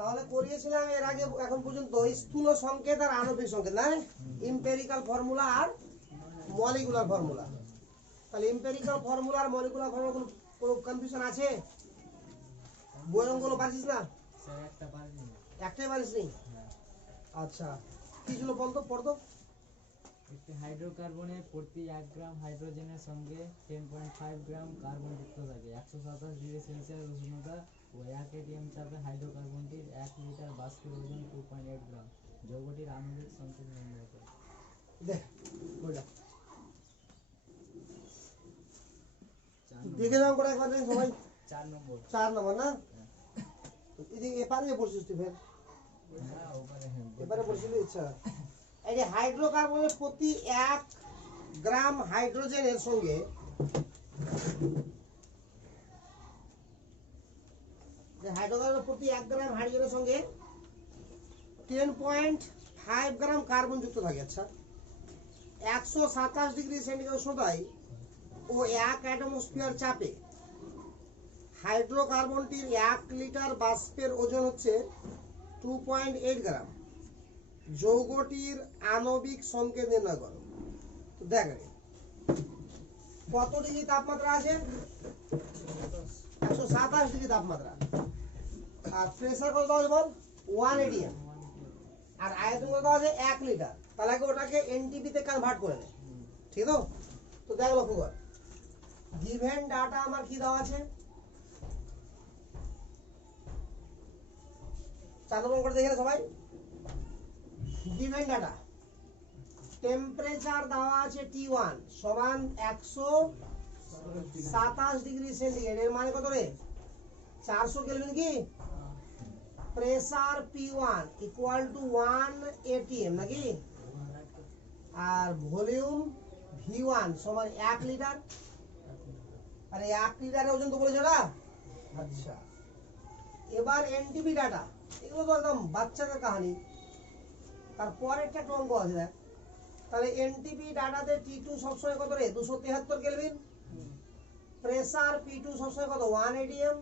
তাহলে করিয়েছিলাম এর আগে এখন পর্যন্ত স্থূল সংকেত আর আণবিক সংকেত না, এম্পিরিক্যাল ফর্মুলা আর মলিকুলার ফর্মুলা। তাহলে এম্পিরিক্যাল ফর্মুলা আর মলিকুলার ফর্মুলা কোনো কনফিউশন আছে? বইয়ের অঙ্কগুলো পারছিস না? স্যার একটা পারিনি। একটাই পারিস নি? আচ্ছা কি ছিল বলতো, পড়তো। একটি হাইড্রোকার্বনের প্রতি 1 গ্রাম হাইড্রোজেনের সঙ্গে 10.5 গ্রাম কার্বন যুক্ত থাকে। 127 ডিগ্রি সেলসিয়াস উষ্ণতা ও 1 atm চাপে হাইড্রোকার্বনটির 1 লিটার বাষ্পের ওজন 2.8 গ্রাম। যৌগটির আণবিক সংকেত নির্ণয় করে। দেখ বইটা দেখে নাও করে একবার দেখ সবাই। 4 নম্বর। 4 নম্বর না? এদিকে এপারে পড়ছিস তুই ফের? হ্যাঁ ওপারে। এবারে পড়ছিলি? আচ্ছা এই যে হাইড্রোকার্বনের প্রতি 1 গ্রাম হাইড্রোজেনের সঙ্গে হাইড্রোকার্বনের প্রতি 1 গ্রাম হাইড্রোজেনের সঙ্গে 10.5 গ্রাম কার্বন যুক্ত থাকে। আচ্ছা 127 ডিগ্রি সেন্টিগ্রেড উষ্ণতায় ও 1 অ্যাটমোস্ফিয়ার চাপে হাইড্রোকার্বনটির 1 লিটার বাষ্পের ওজন হচ্ছে 2.8 গ্রাম। যৌগটির আণবিক সংকেত নির্ণয় করো। তো দেখ কত ডিগ্রি তাপমাত্রা আছে? 127 ডিগ্রি তাপমাত্রা। আর প্রেসার কত দেওয়া আছে বল? 1 atm। আর আয়তন কত দেওয়া আছে? 1 লিটার। তাহলে আগে ওটাকে এনটিপি তে কনভার্ট করে নে, ঠিক তো? তো দেখ লক্ষ্য কর, গিভেন ডাটা আমার কি দেওয়া আছে? 4 নম্বর করে দেখে সবাই। গিভেন ডাটা টেম্পারেচার দেওয়া আছে T1 সমান 127 ডিগ্রি সেন্টিগ্রেড, এর মানে কত রে? 400 কেলভিন কি? Pressure P1 equal to 1 atm নাকি? আর ভলিউম V1 সমান 1 লিটার। আরে 1 লিটারের ওজন তো বলেছে না? আচ্ছা এবার এনটিপি ডাটা, এগুলো তো একদম বাচ্চাদের কাহিনী। তারপর একটা অঙ্ক আছে দেখ। তাহলে এনটিপি ডাটাতে T2 সবসময় কত রে? 273 কেলভিন। প্রেসার P2 সবসময় কত? 1 atm।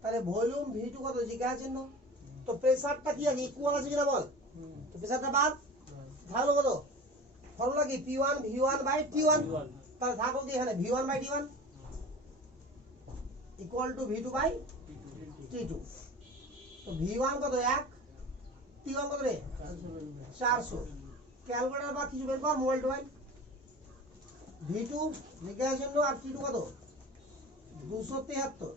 তাহলে ভলিউম V2 কত? জিজ্ঞাসা চিহ্ন। তো প্রেসারটা কি আছে? ইকুয়াল আছে কিনা বল? তো প্রেসারটা বাদ থাকলো কত? ফর্মুলা কি? P1 V1 by T1। তাহলে থাকলো কি এখানে? V1 by T1 equal to V2 by T2। তো V1 কত? 1, T1 কত রে? 400। ক্যালকুলেটর বা কিছু বের কর, মোবাইল টোবাইল। V2 জিজ্ঞাসা চিহ্ন আর T2 কত? 273।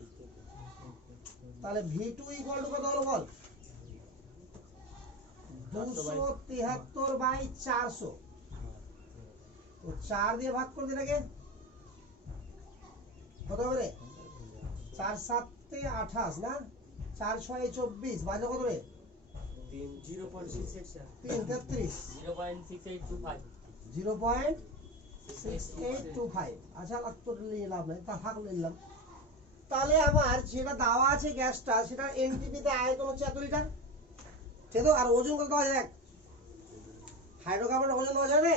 তাহলে V2 ইকুয়াল টু কত হলো বল? 273 বাই 400। তো 4 দিয়ে ভাগ করে দিলে কে কত হবে রে? 4 7 28 না? 4 6 24 বাজে কত রে? 0.6825। আচ্ছা লাগতো নিয়ে লাভ নাই, তা ভাগ নিলাম। তাহলে আমার যেটা দেওয়া আছে গ্যাসটা, সেটা এনটিপি তে আয়তন হচ্ছে এত লিটার, ঠিক তো? আর ওজন কত দেওয়া আছে দেখ। হাইড্রোকার্বনের ওজন দেওয়া যাবে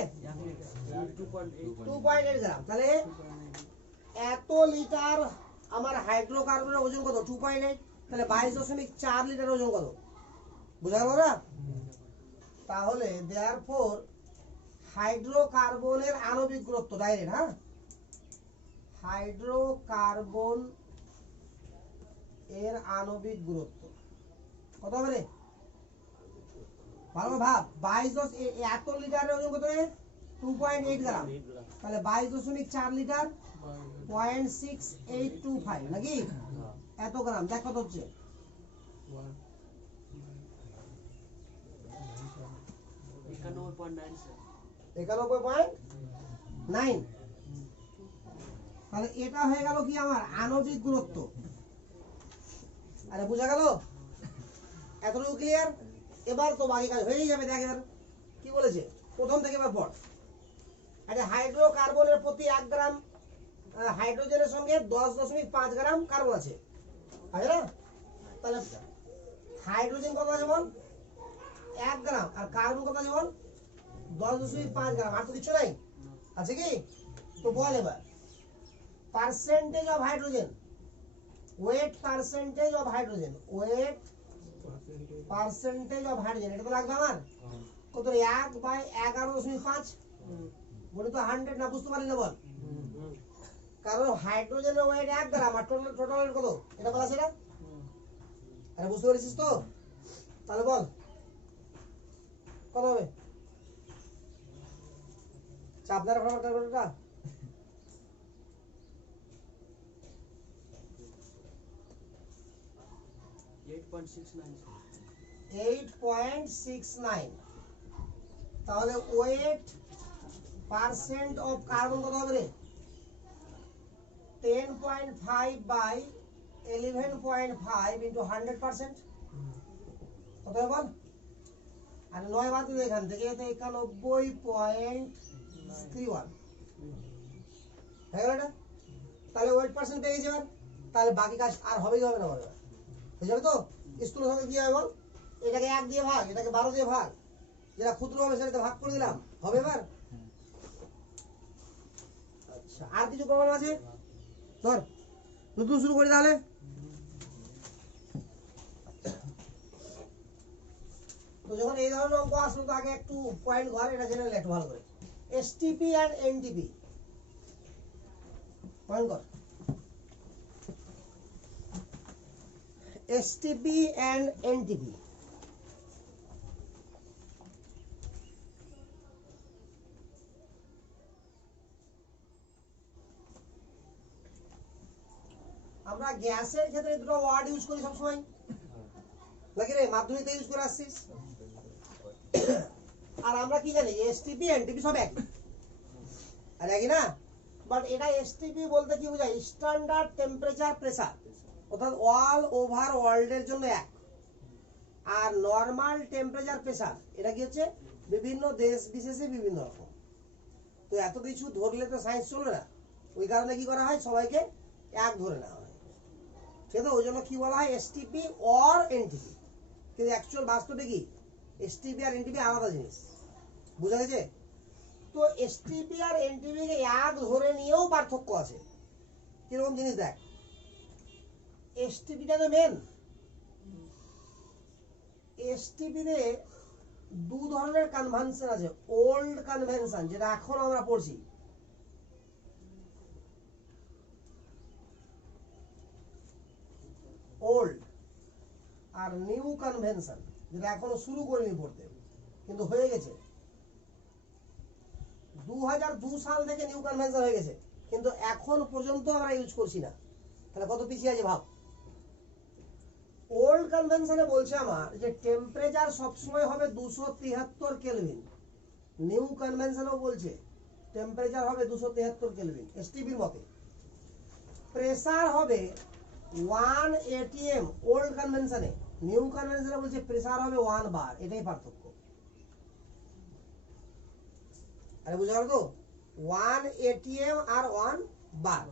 2.8 গ্রাম। তাহলে এত লিটার আমার হাইড্রোকার্বনের ওজন কত? 2.8। তাহলে 22.4 লিটার ওজন কত? বুঝা গেল না? তাহলে দেয়ারফর হাইড্রোকার্বনের আণবিক গুরুত্ব ডাইরেক্ট, হ্যাঁ, হাইড্রোকার্বন এর আণবিক গুরুত্ব কত হবে রে? ভালো ভাব, 22 এত লিটারের ওজন কত রে? 2.8 গ্রাম। তাহলে 22.4 লিটার 0.6825 নাকি? এত গ্রাম। দেখ কত হচ্ছে? 91.9। তাহলে এটা হয়ে গেল কি আমার আণবিক গুরুত্ব। আরে বুঝা গেল? এতটুকু ক্লিয়ার? এবার তো বাকি কাজ হয়ে যাবে। দেখ এবার কি বলেছে প্রথম থেকে এবার পড়। আচ্ছা হাইড্রোকার্বনের প্রতি 1 গ্রাম হাইড্রোজেনের সঙ্গে 10.5 গ্রাম কার্বন আছে, আছে না? তাহলে হাইড্রোজেন কত আছে বল? 1 গ্রাম। আর কার্বন কত আছে বল? 10.5 গ্রাম। আর তো কিছু নাই, আছে কি? তো বল এবার percentage of hydrogen, weight percentage of hydrogen, weight percentage of hydrogen, এটা তো লাগবে আমার কত রে 1/11.5 গুণিত 100 না, বুঝতে পারলি না বল? কারণ হাইড্রোজেনের ওয়েট 1 গ্রাম আর টোটাল কত এটা বলা সেটা, আরে বুঝতে পেরেছিস তো? তাহলে বল কত হবে? চাপ দাঁড়া ফটাফট ক্যালকুলেটরটা। 8.69। তাহলে ওয়েট পার্সেন্ট অফ কার্বন কত হবে রে? 10.5 বাই 11.5 ইন্টু 100%। কত হবে বল? আর 9 বাদ দিলে এখান থেকে 91.31 হয়ে গেল এটা। তাহলে ওয়েট পার্সেন্ট পেয়ে গেছি এবার। তাহলে বাকি কাজ আর হবেই হবে না, বল এবার হয়ে যাবে তো? স্থূল সঙ্গে কি হবে বল? এটাকে 1 দিয়ে ভাগ, এটাকে 12 দিয়ে ভাগ, যেটা ক্ষুদ্র হবে সেটাতে ভাগ করে দিলাম, হবে এবার? আচ্ছা, আর কিছু প্রবলেম আছে? ধর নতুন শুরু করি তাহলে। তো যখন এই ধরনের অঙ্ক আসলো তো আগে একটু পয়েন্ট ঘর এটা জেনে নিলে একটু ভালো করে। এসটিপি এন্ড এনটিপি পয়েন্ট কর। এসটিপি এন্ড এনটিপি, আমরা গ্যাসের ক্ষেত্রে দুটো ওয়ার্ড ইউজ করি সবসময় নাকি রে? মাধ্যমিকতে ইউজ করে আসছিস। আর আমরা কি জানি এসটিপি এনটিপি সব এক আর একই না, বাট এটা এসটিপি বলতে কি বোঝায়? স্ট্যান্ডার্ড টেম্পারেচার প্রেসার, অর্থাৎ অল ওভার ওয়ার্ল্ডের জন্য এক। আর নরমাল টেম্পারেচার প্রেসার এটা কি হচ্ছে? বিভিন্ন দেশ বিশেষে বিভিন্ন রকম। তো এত কিছু ধরলে তো সায়েন্স চলবে না, ওই কারণে কি করা হয় সবাইকে এক ধরে নেওয়া হয়, ঠিক আছে? ওই জন্য কি বলা হয় এসটিপি অর এনটিপি, কিন্তু অ্যাকচুয়াল বাস্তবে কি এসটিপি আর এনটিপি আলাদা জিনিস, বুঝা গেছে? তো এসটিপি আর এনটিপি কে এক ধরে নিয়েও পার্থক্য আছে। কিরকম জিনিস দেখ, এসটিপিটা তো মেন। এসটিপিতে দু ধরনের কনভেনশন আছে। ওল্ড কনভেনশন যেটা এখন আমরা পড়ছি, ওল্ড, আর নিউ কনভেনশন যেটা এখনো শুরু করিনি পড়তে কিন্তু হয়ে গেছে। 2002 সাল থেকে নিউ কনভেনশন হয়ে গেছে, কিন্তু এখন পর্যন্ত আমরা ইউজ করছি না। তাহলে কত পিছিয়ে আছে ভাব। ওল্ড কনভেনশনে বলছে আমার যে টেম্পারেচার সবসময় হবে 273 কেলভিন। নিউ কনভেনশনও বলছে টেম্পারেচার হবে 273 কেলভিন এসটিপির মতে। প্রেসার হবে 1 atm ওল্ড কনভেনশনে, নিউ কনভেনশনে বলছে প্রেসার হবে 1 বার। এটাই পার্থক্য। আরে বুঝা গেল তো? 1 atm আর 1 বার।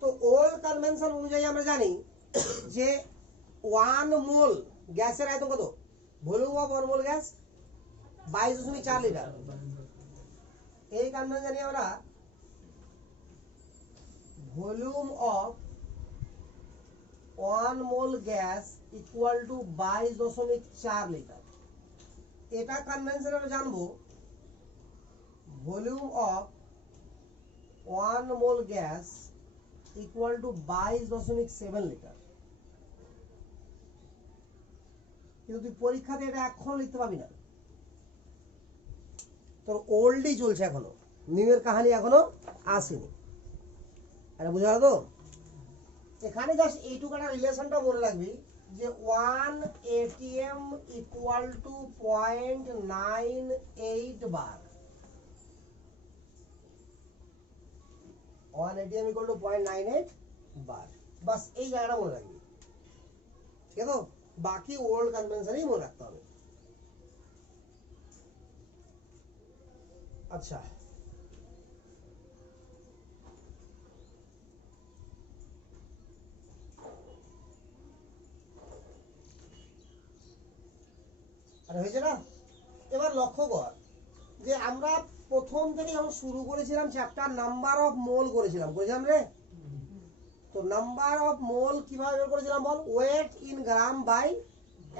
তো ওল্ড কনভেনশন অনুযায়ী আমরা জানি যে 1 মোল গ্যাসের আয়তন কত? Volume of 1 mole gas 22.4 litre. এই কনভেনশন জানি আমরা volume of 1 mole gas equal to 22.4 litre. এটা কনভেনশন আমরা জানবো volume of 1 mole gas equal to 22.7 litre. কিন্তু তুই পরীক্ষাতে এটা এখন লিখতে পাবি না, তোর ওল্ডই চলছে এখনো, নিউ এর কাহিনী এখনো আসেনি। আরে বুঝা গেল তো? এখানে জাস্ট এইটুকু একটা রিলেশনটা মনে রাখবি যে 1 atm equal to 0.98 bar. 1 atm equal to 0.98 বার, বাস এই জায়গাটা মনে রাখবি, ঠিক আছে? বাকি ওল্ড কনভেনশনই মনে রাখতে হবে। আচ্ছা, আরে হয়েছে না? এবার লক্ষ্য কর যে আমরা প্রথম থেকে যখন শুরু করেছিলাম চ্যাপ্টার নাম্বার অফ মোল করেছিলাম রে। তো তো নাম্বার অফ মোল কিভাবে বের করেছিলাম বল, weight in gram by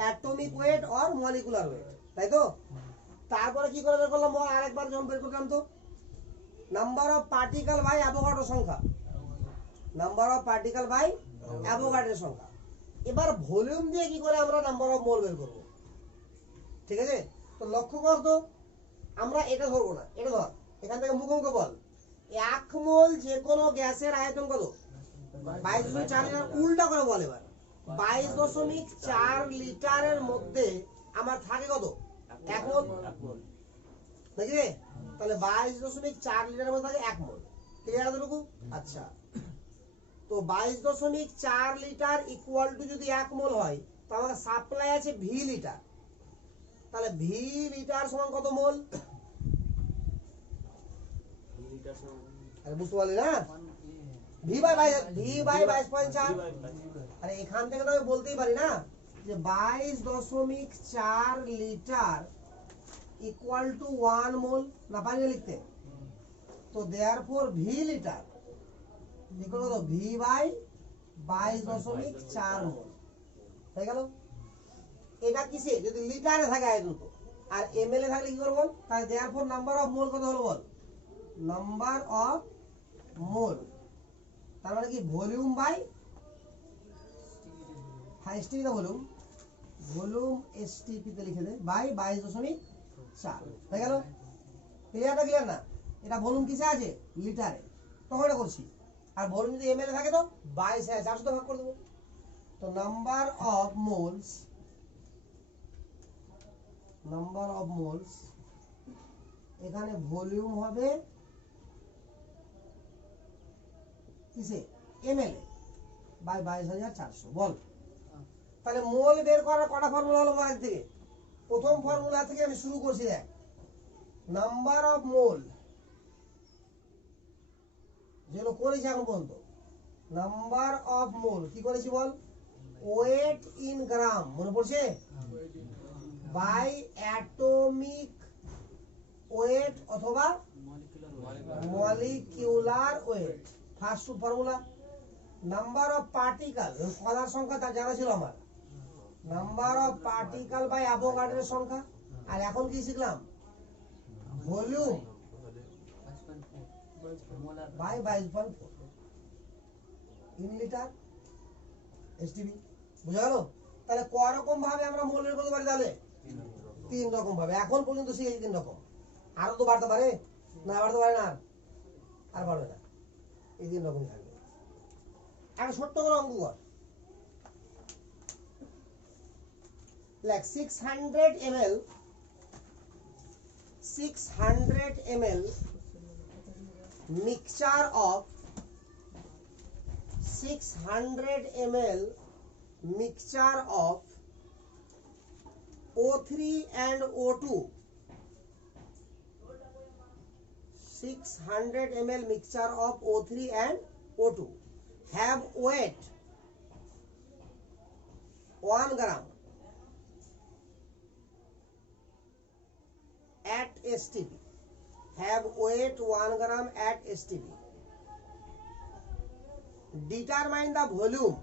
atomic weight or molecular weight, তাই তো। তারপরে কি করে বের করলাম বল, আরেকবার যখন বের করলাম তো number of particle by Avogadro সংখ্যা, number of particle by Avogadro সংখ্যা। এবার ভলিউম দিয়ে কি করে আমরা নাম্বার অফ মোল বের করব, ঠিক আছে। তো লক্ষ্য কর তো, আমরা এটা ধরবো না, এটা ধর, এখান থেকে মুখোমুখি বল, 1 মোল যে কোনো গ্যাসের আয়তন কত, 22.4 লিটার। উল্টা করে বল এবার, 22.4 লিটারের মধ্যে আমার থাকে কত, 1 মোল, নাকি রে? তাহলে 22.4 লিটারের মধ্যে থাকে 1 মোল, ক্লিয়ার এতটুকু? আচ্ছা, তো 22.4 লিটার ইকুয়াল টু যদি 1 মোল হয়, তো আমাদের সাপ্লাই আছে ভি লিটার, তাহলে ভি লিটার সমান কত মোল? আরে বুঝতে পারলি না, ভি বাই 22.4। আরে এখান থেকে তো আমি বলতেই পারি না যে 22.4 লিটার ইকুয়াল টু 1 মোল, না পারি না লিখতে? তো দেয়ারফর ভি লিটার ইকুয়াল কত, ভি বাই 22.4 মোল, হয়ে গেল। এটা কিসে, যদি লিটারে থাকে আয়তন তো, আর এমএল এ থাকলে কি করব বল, তাহলে দেয়ারফর নাম্বার অফ মোল কত হলো বল, নাম্বার অফ মোল, তার মানে কি volume by STP, the volume, volume STP তে লিখে দে বাই 22.4, হয়ে গেল। ক্লিয়ার না, ক্লিয়ার না? এটা ভলিউম কিসে আছে, লিটারে, তখন এটা করছি। আর ভলিউম যদি এমএল এ থাকে তো 22,400 ভাগ করে দেবো। তো number of moles, number of moles, এখানে ভলিউম হবে কিসে, এমএল এ বাই 22,400 বল। তাহলে মোল বের করার কটা ফর্মুলা হলো আজ থেকে? প্রথম ফর্মুলা থেকে আমি শুরু করছি, দেখ, নাম্বার অফ মোল যেগুলো করেছি এখন পর্যন্ত, নাম্বার অফ মোল কি করেছি বল, ওয়েট ইন গ্রাম, মনে পড়ছে, বাই অ্যাটমিক ওয়েট অথবা molecular weight, first formula. Number of particle, কণার সংখ্যা তা জানা ছিল আমার, নাম্বার অফ পার্টিকেল বাই অ্যাভোগাড্রোর সংখ্যা। আর এখন কি শিখলাম, volume by 22.4 in litre STP, বুঝা গেল? তাহলে ক রকম ভাবে আমরা মোল বের করতে পারি, তাহলে 3 রকম ভাবে। এখন পর্যন্ত শিখেছি 3 রকম, আরো তো বাড়তে পারে না, বাড়তে পারে না, আর বাড়বে না, এই 3 রকম থাকবে। একটা ছোট্ট করে অঙ্ক কর, like 600 ml mixture of 600 ml mixture of O3 and O2, 600 ml mixture of O3 and O2 have weight 1 gram at STP, have weight 1 gram at STP. Determine the volume,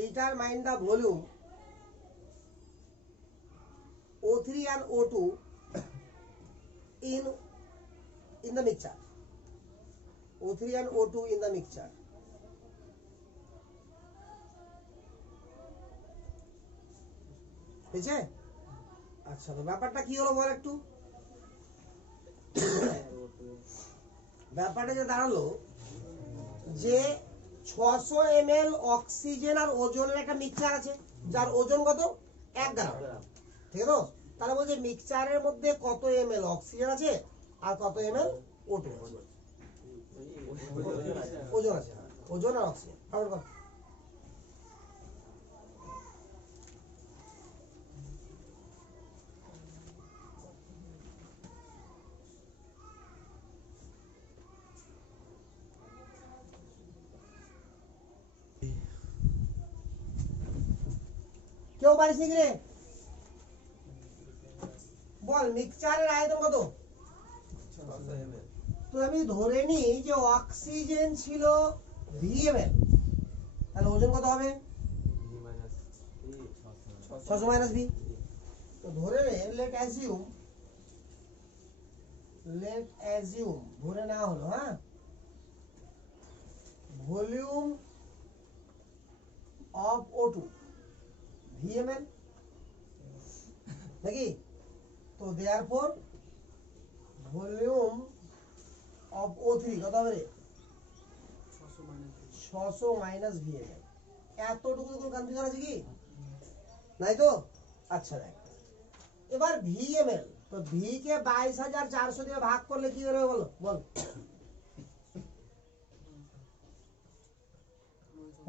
determine the volume O3 and O2 in the mixture, O3 and O2 in the mixture. বুঝছে? আচ্ছা, তো ব্যাপারটা কি হলো বল একটু। ব্যাপারটা যে দাঁড়ালো যে 600 ml অক্সিজেন আর ওজনের একটা মিক্সচার আছে, যার ওজন কত, 1 গ্রাম, ঠিক আছে? তাহলে বলছে মিক্সচারের মধ্যে কত ml অক্সিজেন আছে আর কত ml O2 আছে, ওজন আছে, ওজন আর অক্সিজেন। কেউ পারিস নাকি রে? বল মিক্সচারের আয়তন কত, তো আমি ধরে নিই যে অক্সিজেন ছিল VmL, তাহলে ওজন কত হবে? 600 মাইনাস ভি। তো ধরে নে, লেট অ্যাজিউম ধরে নেওয়া হলো, হ্যাঁ, ভলিউম অফ O2 VmL নাকি? তো দেয়ারফর ভলিউম অফ O3 কত হবে রে? 600 মাইনাস VmL। এতটুকু কোনো কনফিউশন আছে কি? নাই তো? আচ্ছা দেখ, এবার VmL, তো V কে 22,400 দিয়ে ভাগ করলে কি বেরোবে বলো, বল।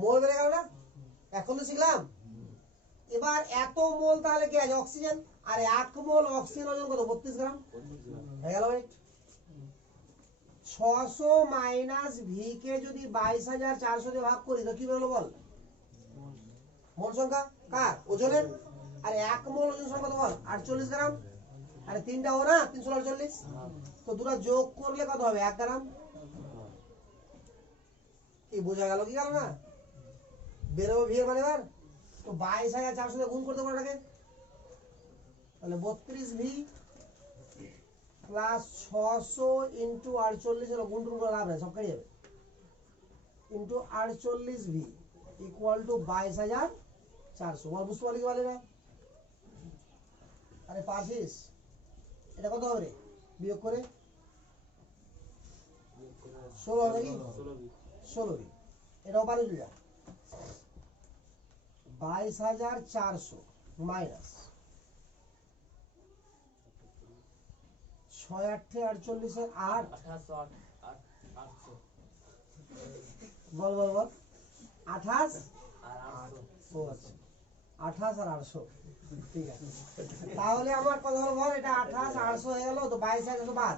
মোল বেড়ে গেল না? এখন তো শিখলাম। এবার এত মোল তাহলে কি আছে? অক্সিজেন। আর 1 মোল অক্সিজেন ওজন কত? 32 গ্রাম। হয়ে গেল রাইট। 600 মাইনাস ভি কে যদি 22,400 দিয়ে ভাগ করি তো কি বেরোলো বল? মোল সংখ্যা কার? ওজনের। আর 1 মোল ওজন সংখ্যা কত বল? 48 গ্রাম। আরে তিনটা ও না, 348। তো দুটো যোগ করলে কত হবে? 1 গ্রাম। কি বোঝা গেল কি গেল না? বেরোবে ভি এর মানে এবার তো 22,400 দিয়ে গুণ করতে পারো এটাকে, তাহলে 32 ভি প্লাস 600 ইন্টু 48 এর গুণ টুন করে লাভ নেই, সব কেটে যাবে, ইন্টু 48 ভি ইকুয়াল টু 22,400। বল বুঝতে পারলি কি বলে না? আরে পারছিস? এটা কত হবে রে বিয়োগ করে? 16 হবে নাকি? 16 ভি। এটাও পারি যা, 22,400 মাইনাস 6 8 48 এর 8। বল বল বল। 28 ও আচ্ছা, 28 আর 800, ঠিক আছে। তাহলে আমার কত হলো বল? এটা 28 800 হয়ে গেল, তো 22,400 বাদ,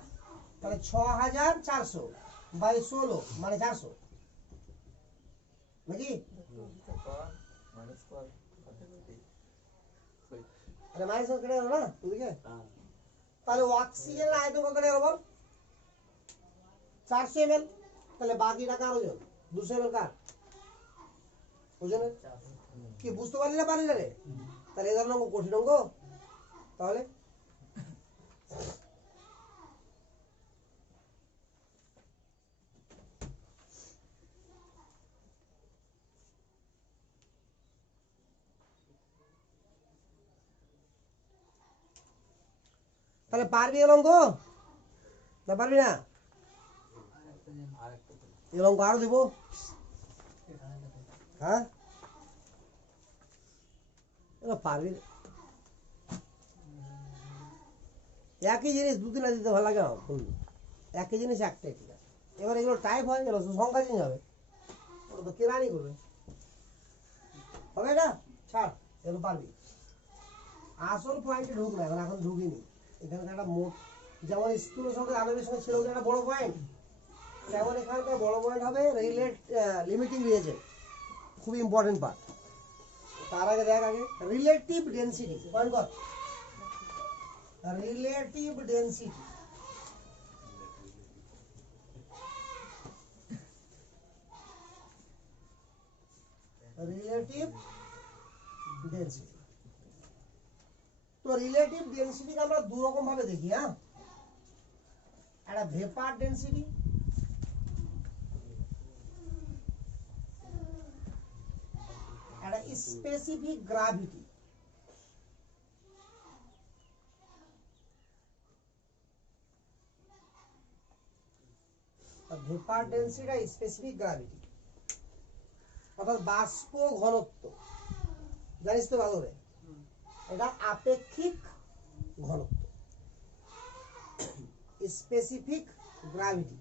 তাহলে 6,400 বাই 16 মানে 400 নাকি? আরে মাইনাস কেটে গেল না ওদিকে? তাহলে অক্সিজেনের আয়তন কত কেটে গেল বল? 400 ml। তাহলে বাকিটা কার ওজন? 200 ml কার ওজনের। কি বুঝতে পারলি না পারলি না রে? তাহলে এই ধরনের অঙ্ক কঠিন অঙ্ক। তাহলে তাহলে পারবি এই অঙ্ক না পারবি না? এই অঙ্ক আরো দিব, হ্যাঁ পারবি। একই জিনিস দুদিন দিতে ভালো লাগে আমার, একই জিনিস একটাই, ঠিক আছে। এবার এগুলো টাইপ হয় গেল, সংখ্যা চেঞ্জ হবে, ওটা তো কেরানি করবে, হবে না? ছাড়, এগুলো পারবি। আসল পয়েন্টে ঢুক না, এখন ঢুকিনি। এখানে একটা মোট, যেমন স্কুলের সঙ্গে আলোকের সঙ্গে ছিল একটা বড় পয়েন্ট, তেমন এখানকার বড় পয়েন্ট হবে লিমিটিং রিয়েজেন্ট, খুব ইম্পর্টেন্ট পার্ট। তার আগে দেখ, আগে রিলেটিভ ডেনসিটি পয়েন্ট কর। Relative density, relative density. তো রিলেটিভ ডেনসিটিকে আমরা দু রকম ভাবে দেখি, হ্যাঁ, একটা ভেপার ডেনসিটি, একটা স্পেসিফিক গ্র্যাভিটি। ভেপার ডেনসিটি আর স্পেসিফিক গ্র্যাভিটি, অর্থাৎ বাষ্প ঘনত্ব, জানিস তো ভালো রে, এটা আপেক্ষিক ঘনত্ব, স্পেসিফিক গ্র্যাভিটি।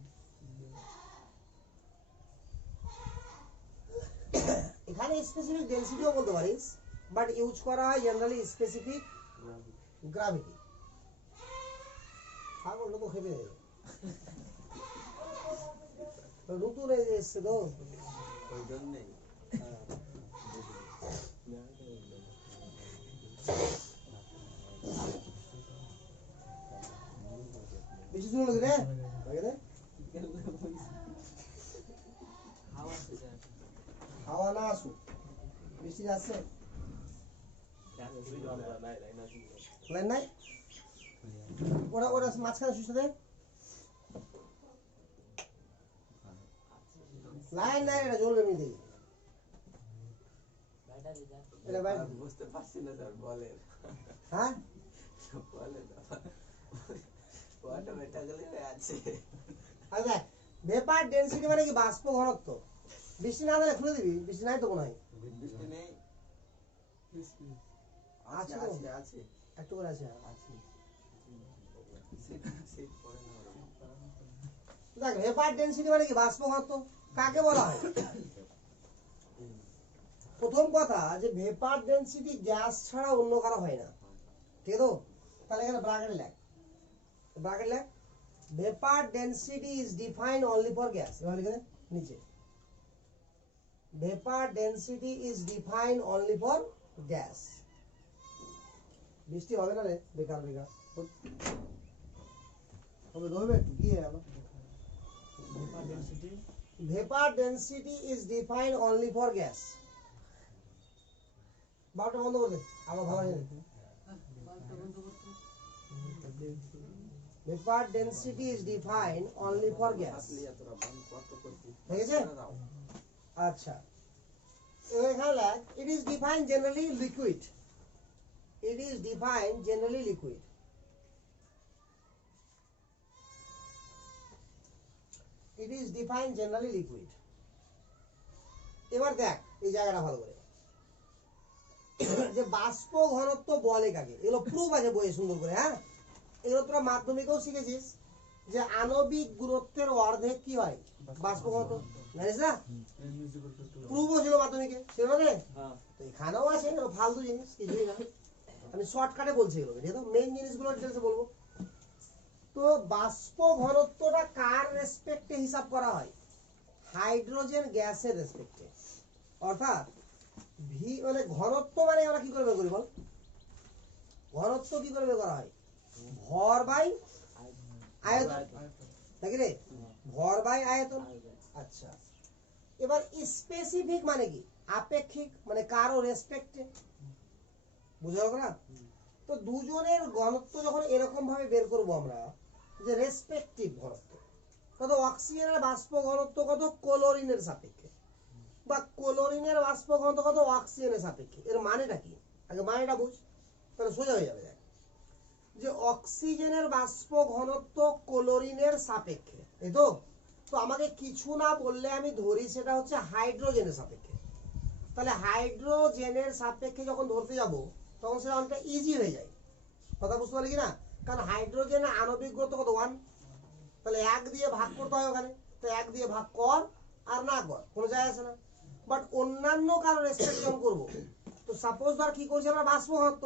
এখানে স্পেসিফিক ডেনসিটিও বলতে পারিস, বাট ইউজ করা হয় জেনারেলি স্পেসিফিক গ্র্যাভিটি। ছাগল লোক খেপে দেবে, নতুন এসছে তো ওই জন্যই। বেশি শুনে রে ডেনসিটি আছে লাইন নাই ওরা ওরা মাঝখানে সুইচটা দে লাইন নাই এটা জ্বলবে এমনি এটা ভাই বুঝতে পারছি না স্যার বলেন হ্যাঁ বলেন অটোমেটিক্যালি হয়ে আছে আচ্ছা ভেপার ডেনসিটি মানে কি বাষ্প ঘনত্ব বৃষ্টি না হলে খুলে দিবি বৃষ্টি নাই তো মনে হয় বৃষ্টি নেই আছে আছে তো? আছে আছে একটু করে আছে আছে সিট পড়ে না দেখ ভেপার ডেনসিটি মানে কি বাষ্প ঘনত্ব কাকে বলা হয় প্রথম কথা যে ভেপার ডেনসিটি গ্যাস ছাড়া অন্য কারো হয় না ঠিক আছে তাহলে এখানে ব্র্যাকেট লেখ vapour density is defined only for gas এবার লিখে দে নিচে vapour density is defined only for gas বৃষ্টি হবে না রে বেকার হবে রবে একটু কি হবে vapor density is defined only for gas বারোটা বন্ধ করে দে আবার ভালো হয়ে যাবে vapor density is defined only for gas ঠিক আছে আচ্ছা এখানে লেখ it is defined generally liquid it is defined generally liquid it is defined generally liquid এবার দেখ এই জায়গাটা ভালো করে যে বাষ্প ঘনত্ব বলে কাকে এগুলো প্রুফ আছে বইয়ে সুন্দর করে হ্যাঁ এগুলো তোরা মাধ্যমিকেও শিখেছিস যে আণবিক গুরুত্বের অর্ধেক কি হয় বাষ্প ঘনত্ব জানিস না প্রুফও ছিল মাধ্যমিকে ছিল না রে তো এখানেও আছে এগুলো ফালতু জিনিস কিছুই না আমি শর্টকাটে বলছি এগুলো ঠিক আছে মেইন জিনিসগুলো ডিটেলসে বলবো তো বাষ্প ঘনত্বটা কার রেসপেক্টে হিসাব করা হয় হাইড্রোজেন গ্যাসের রেসপেক্টে অর্থাৎ ভি মানে ঘনত্ব মানে আমরা কি করে বের করি বল ঘনত্ব কি করে বের করা হয় ভর বাই আয়তন নাকি রে ভর বাই আয়তন আচ্ছা এবার স্পেসিফিক মানে কি আপেক্ষিক মানে কারো রেসপেক্টে বুঝা গেল না তো দুজনের ঘনত্ব যখন এরকম ভাবে বের করব আমরা যে রেসপেক্টিভ ঘনত্ব কত অক্সিজেনের বাষ্প ঘনত্ব কত ক্লোরিনের সাপেক্ষে বা ক্লোরিনের বাষ্প ঘনত্ব কত অক্সিজেনের সাপেক্ষে এর মানেটা কি আগে মানেটা বুঝ তাহলে সোজা হয়ে যাবে দেখ যে অক্সিজেনের বাষ্প ঘনত্ব ক্লোরিনের সাপেক্ষে এই তো তো আমাকে কিছু না বললে আমি ধরি সেটা হচ্ছে হাইড্রোজেনের সাপেক্ষে তাহলে হাইড্রোজেনের সাপেক্ষে যখন ধরতে যাব তখন সেটা অনেকটা ইজি হয়ে যায় কথা বুঝতে পারলি কি না কারণ হাইড্রোজেনের আণবিক গুরুত্ব কত 1 তাহলে 1 দিয়ে ভাগ করতে হয় ওখানে তো 1 দিয়ে ভাগ কর আর না কর কোনো যায় আসে না বাট অন্যান্য কারো রেসপেক্ট যখন করবো তো সাপোজ ধর কি করছি আমরা বাষ্প ঘনত্ব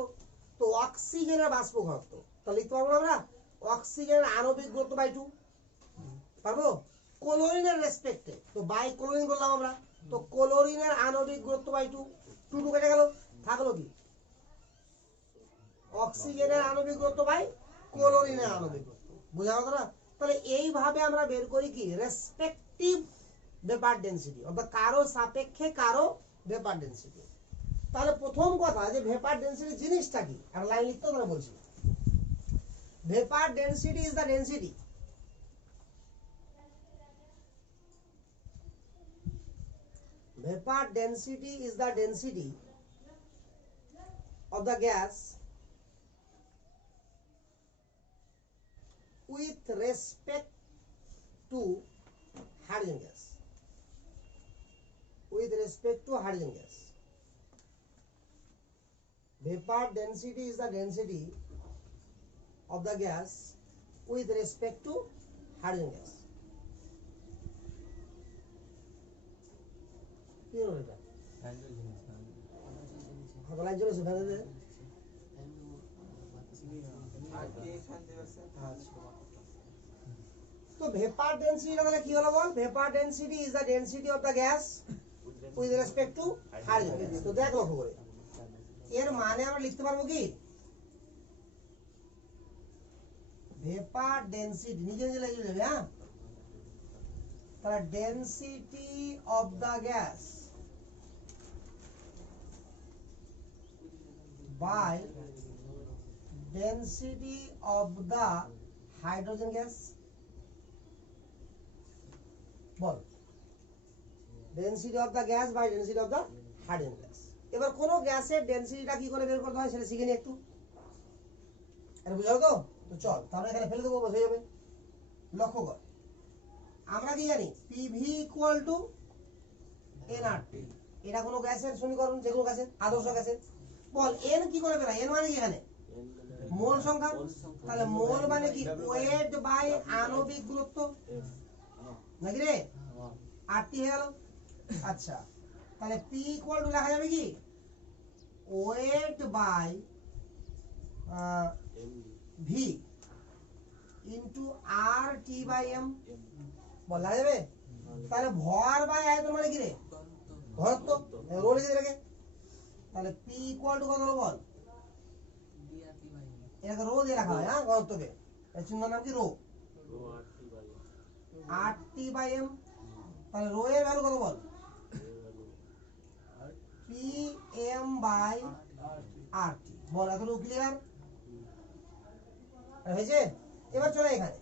তো অক্সিজেনের বাষ্প ঘনত্ব তাহলে লিখতে পারবো না আমরা অক্সিজেনের আণবিক গুরুত্ব বাই 2 পারবো ক্লোরিনের রেসপেক্টে তো বাই ক্লোরিন করলাম আমরা তো ক্লোরিনের আণবিক গুরুত্ব বাই 2 2 কেটে গেল থাকলো কি অক্সিজেনের আণবিক গুরুত্ব বাই ক্লোরিনের আণবিক গুরুত্ব বুঝা গেল না তাহলে এইভাবে আমরা বের করি কি রেসপেক্টিভ ভেপার ডেনসিটি অর্থাৎ কারো সাপেক্ষে কারো ভেপার ডেনসিটি তাহলে প্রথম কথা যে ভেপার ডেনসিটি জিনিসটা কি একটা লাইন লিখতে আমরা বলছি vapour density is the density vapor density is the density of the gas with respect to hydrogen gas with respect to hydrogen gas vapor density is the density of the gas with respect to hydrogen gas কি হলো এটা line চলে সেখানে দে তো vapour density তাহলে কি হলো বল vapour density is the density of the gas with respect to hydrogen gas তো দেখ লক্ষ্য করে এর মানে আমরা লিখতে পারবো কি ভেপার ডেনসিটি নিজে নিজে লিখে যাবে হ্যাঁ তাহলে density of the gas by density of the hydrogen gas বল density of the gas by density of the hydrogen gas এবার কোন গ্যাসের ডেনসিটিটা কি করে বের করতে হয় সেটা শিখে নি একটু এটা বুঝালো তো তো চল তাহলে এখানে ফেলে দেবো বসে যাবে লক্ষ্য কর আমরা কি জানি পিভি ইকুয়াল টু এনআরটি এটা কোনো গ্যাসের সমীকরণ যে কোনো গ্যাসের আদর্শ গ্যাসের বল এন কি করে বের হয় এন মানে কি এখানে মোল সংখ্যা তাহলে মোল মানে কি ওয়েট বাই আণবিক গুরুত্ব নাকি রে আরটি হয়ে গেল আচ্ছা তাহলে পি ইকুয়াল টু লেখা যাবে কি weight by V into R T by M বলা যাবে তাহলে ভর বাই আয়তন মানে কি রে ঘনত্ব রো লিখে রেখে তাহলে পি ইকুয়াল টু কত হলো বল এটাকে রো দিয়ে রাখা হয় হ্যাঁ ঘনত্বকে এর চিহ্ন নাম কি rho R T by M তাহলে রো এর ভ্যালু কত বল P M by R T বল এতটুকু ক্লিয়ার হয়েছে এবার চলে এখানে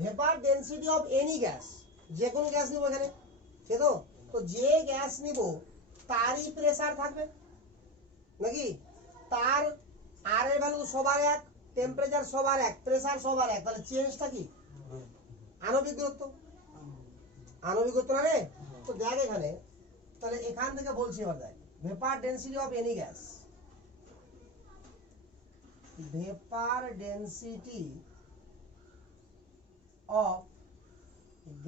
vapour density of any gas যে কোনো গ্যাস নিব এখানে সে তো তো যে গ্যাস নিব তারই প্রেসার থাকবে নাকি তার আর এর ভ্যালু সবার এক টেম্পারেচার সবার এক প্রেসার সবার এক তাহলে চেঞ্জটা কি আণবিক গুরুত্ব না রে তো দেখ এখানে তাহলে এখান থেকে বলছি এবার দেখ vapour density of any gas vapour density of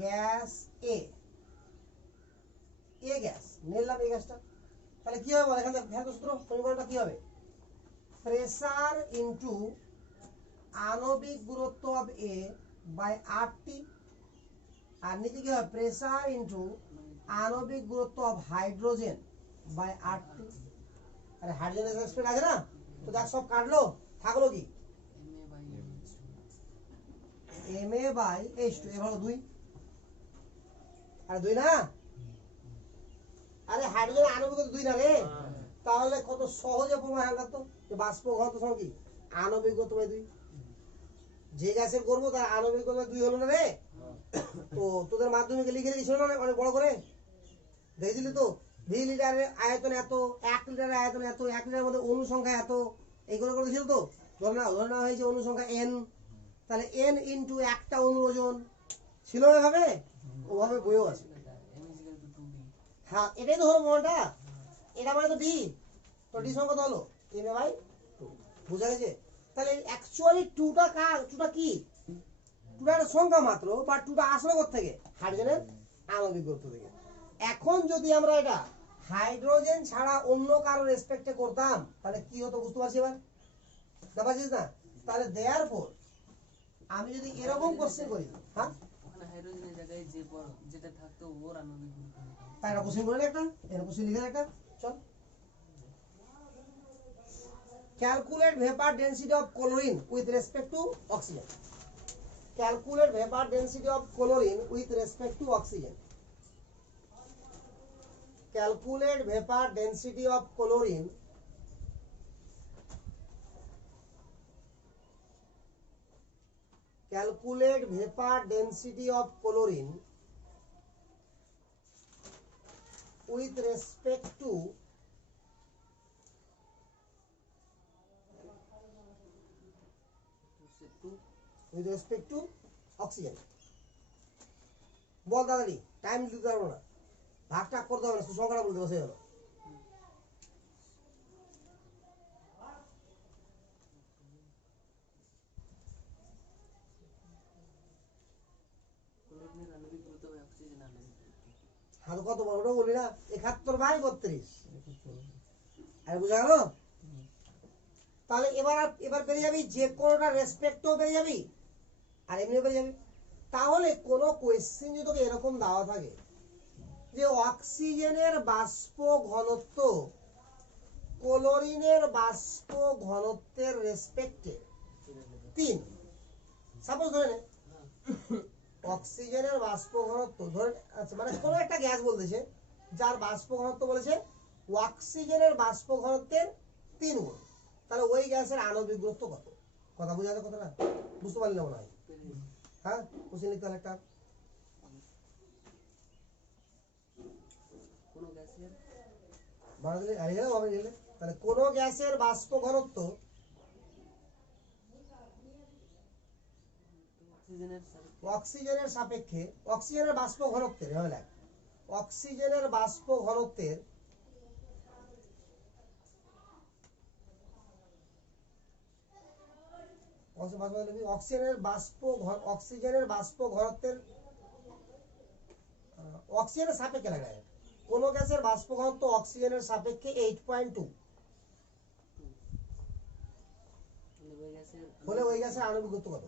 gas A gas নিলাম এই গ্যাসটা তাহলে কি হবে বল এখান থেকে ভ্যালু সূত্র সমীকরণটা কি হবে প্রেসার ইনটু আণবিক গুরুত্ব অফ এ বাই আরটি আর নিচে কি হবে প্রেসার ইনটু আণবিক গুরুত্ব অফ হাইড্রোজেন বাই আরটি আরে হাইড্রোজেনের রেসপেক্ট আছে না তো দেখ সব কাটলো থাকলো কি এম এ বাই এইচ2 এ হলো 2 আর 2 না আরে হাইড্রোজেন আণবিক গুরুত্ব 2 না রে তাহলে কত সহজে প্রমাণ হয়ে গেল যে বাষ্প ঘনত্ব সমান কি আণবিক গুরুত্ব বাই 2 যে গ্যাসের করব তার আণবিক গুরুত্ব 2 হলো না রে তো তোদের মাধ্যমিকে লিখে রেখেছিল না অনেক বড় করে দেখছিলি তো 2 লিটারের আয়তন এত 1 লিটারের আয়তন এত 1 লিটারের মধ্যে অণু সংখ্যা এত এইগুলো করে দিয়েছিল তো ধরে না হয়েছে অণু সংখ্যা n তাহলে n ইনটু একটা অণুর ওজন ছিল এভাবে ওভাবে বইও আছে হ্যাঁ এটাই তো হলো মলটা এটা মানে তো ডি তো ডি সংখ্যা তো হলো m এ বাই 2 বুঝা গেছে তাহলে অ্যাকচুয়ালি 2টা কি 2টা একটা সংখ্যা মাত্র বাট 2টা আসলে কোথা থেকে হাইড্রোজেনের আণবিক গুরুত্ব থেকে এখন যদি আমরা এটা হাইড্রোজেন ছাড়া অন্য কারো রেসপেক্টে করতাম তাহলে কি হতো বুঝতে পারছিস এবার বুঝতে পারছিস না তাহলে দেয়ারফর আমি যদি এরকম কোশ্চেন করি হ্যাঁ ওখানে হাইড্রোজেনের জায়গায় যেটা থাকতো ওর আণবিক গুরুত্ব তাই এটা কোশ্চেন করে একটা এর কোশ্চেন লিখে একটা চল calculate vapor density of chlorine with respect to oxygen calculate vapor density of chlorine with respect to oxygen calculate vapor density of chlorine calculate vapor density of chlorine with respect to oxygen বল দাদারি time দিতে পারবো না ভাগ টাক করতে হবে না সুসংখ্যাটা বলতে বসে গেল ক্লোরিনের আণবিক গুরুত্ব হয় অক্সিজেন আণবিক গুরুত্ব হাত কত বড় ওটা বলবি না 71 বাই 32 আর বুঝা গেল তাহলে এবার পেরে যাবি যে কোনটা রেসপেক্টও পেরে যাবি আর এমনিও পেরে যাবি তাহলে কোন কোয়েশ্চেন যদি তোকে এরকম দেওয়া থাকে যে অক্সিজেনের বাষ্প ঘনত্ব ক্লোরিনের বাষ্প ঘনত্বের রেসপেক্টে 3 সাপোজ ধরে নে অক্সিজেনের বাষ্প ঘনত্ব ধরে আচ্ছা মানে কোন একটা গ্যাস বলতেছে যার বাষ্প ঘনত্ব বলেছে অক্সিজেনের বাষ্প ঘনত্বের 3 গুণ। তাহলে ওই গ্যাসের আণবিক গুরুত্ব কত? কথা বুঝা যায় কথাটা? বুঝতে পারলি না মনে হয়? হ্যাঁ, কোশ্চেন লিখতে হবে একটা। কোনো গ্যাসের বানালে আরে গেলে হবে গেলে। তাহলে কোন গ্যাসের বাষ্প ঘনত্ব অক্সিজেনের সাপেক্ষে অক্সিজেনের বাষ্প ঘনত্বের হবে না, অক্সিজেনের বাষ্প ঘনত্বের অক্সিজেনের বাষ্প ঘনত্বের অক্সিজেনের সাপেক্ষে লাগে। কোন গ্যাসের বাষ্প ঘনত্ব অক্সিজেনের সাপেক্ষে 8.2 হলে ওই গ্যাসের আণবিক গুরুত্ব কত?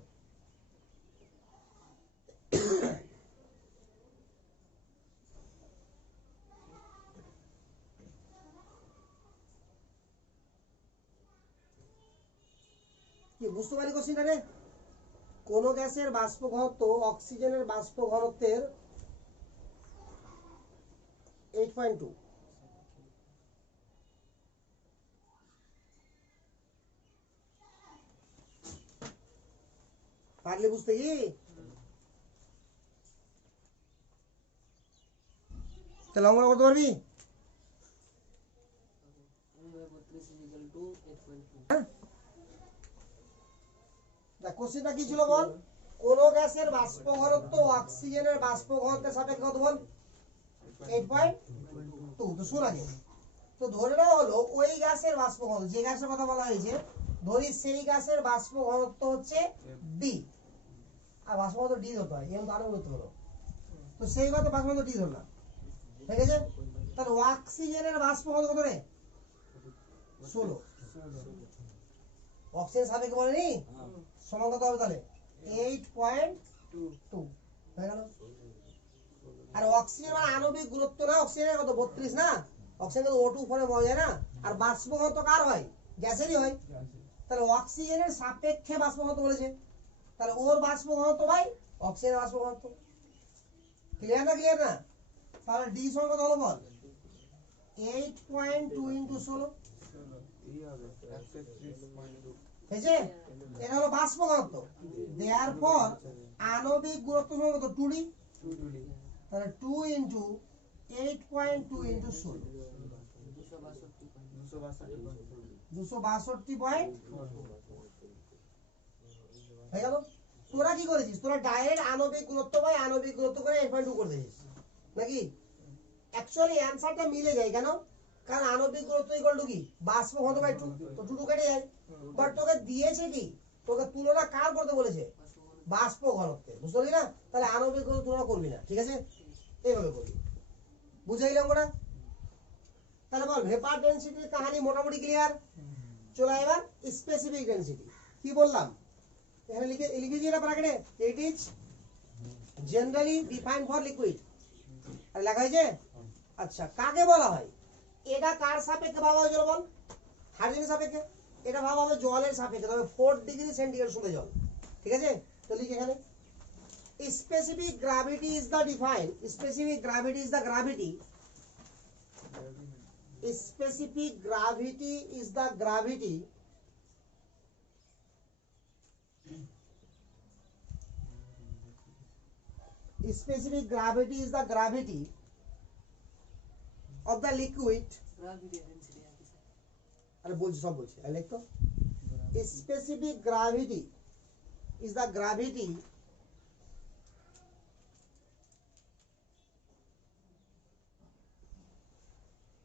কি বুঝতে পারি কোশ্চেনটা রে? কোন গ্যাসের বাষ্প ঘনত্ব অক্সিজেনের বাষ্প ঘনত্বের 8.2 পারলে বুঝতে কি? তাহলে অঙ্কটা করতে পারবি? কোশ্চেনটা কি ছিল বল? কোন গ্যাসের বাষ্প ঘনত্ব অক্সিজেনের বাষ্প ঘনত্বের সাপেক্ষে কত বল? 8.2। তো শোন আগে, তো ধরে নেওয়া হলো ওই গ্যাসের বাষ্প ঘনত্ব, যে গ্যাসের কথা বলা হয়েছে, ধরি সেই গ্যাসের বাষ্প ঘনত্ব হচ্ছে ডি, আর বাষ্প ঘনত্ব ডি ধরতে হয়, এম তার গুরুত্ব হলো। তো সেই কথা বাষ্প ঘনত্ব ডি ধরলাম, ঠিক আছে? তাহলে অক্সিজেনের বাষ্প ঘনত্ব কত রে? 16। অক্সিজেন সাপেক্ষে বলেনি সমান কত হবে তাহলে? 8.2 হয়ে গেল। আর অক্সিজেন মানে আণবিক গুরুত্ব না, অক্সিজেনের কত 32 না, অক্সিজেন কত O2 ফর্মে পাওয়া যায় না, আর বাষ্প ঘনত্ব কার হয়? গ্যাসেরই হয়। তাহলে অক্সিজেনের সাপেক্ষে বাষ্প ঘনত্ব বলেছে, তাহলে ওর বাষ্প ঘনত্ব ভাই অক্সিজেনের বাষ্প ঘনত্ব। ক্লিয়ার না? ক্লিয়ার না? তাহলে ডি সমান কত হলো বল? 8.2 * 16 হয়েছে। এটা হলো বাষ্প ঘনত্ব। দেয়ারফর আণবিক গুরুত্ব সমান কত? 2D। তাহলে 2 * 8.2 * 16 262 পয়েন্ট হয়ে গেল। তোরা কি করেছিস? তোরা ডাইরেক্ট আণবিক গুরুত্ব বাই আণবিক গুরুত্ব করে 8.2 করে দিয়েছিস নাকি? অ্যাকচুয়ালি অ্যানসারটা মিলে যায় কেন? কারণ আণবিক গুরুত্ব ইকুয়াল টু কি? বাষ্প ঘনত্ব বাই 2, তো 2 কেটে যায়। বাট তোকে দিয়েছে কি? তোকে তুলনা কার করতে বলেছে? বাষ্প ঘনত্বের। বুঝতে পারলি না? তাহলে আণবিক গুরুত্ব তুলনা করবি না, ঠিক আছে? এইভাবে করবি। বুঝাইলাম ওরা? তাহলে বল ভেপার ডেনসিটির কাহিনী মোটামুটি ক্লিয়ার। চলো এবার স্পেসিফিক ডেনসিটি কি বললাম? এখানে লিখেছি এটা ব্র্যাকেটে, it is generally defined for liquid. আর লেখা হয়েছে? আচ্ছা, কাকে বলা হয়? এটা কার সাপেক্ষে ভাবা হয়েছিল বল? হাইড্রোজেনের সাপেক্ষে। এটা ভাবা হবে জলের সাপেক্ষে, তবে 4 ডিগ্রি সেন্টিগ্রেড শুধু জল, ঠিক আছে? তো লিখ এখানে specific gravity is the defined, specific gravity is the gravity, specific gravity is the gravity specific gravity is the gravity of the liquid। अरे बोल सब बोल I like तो specific gravity is the gravity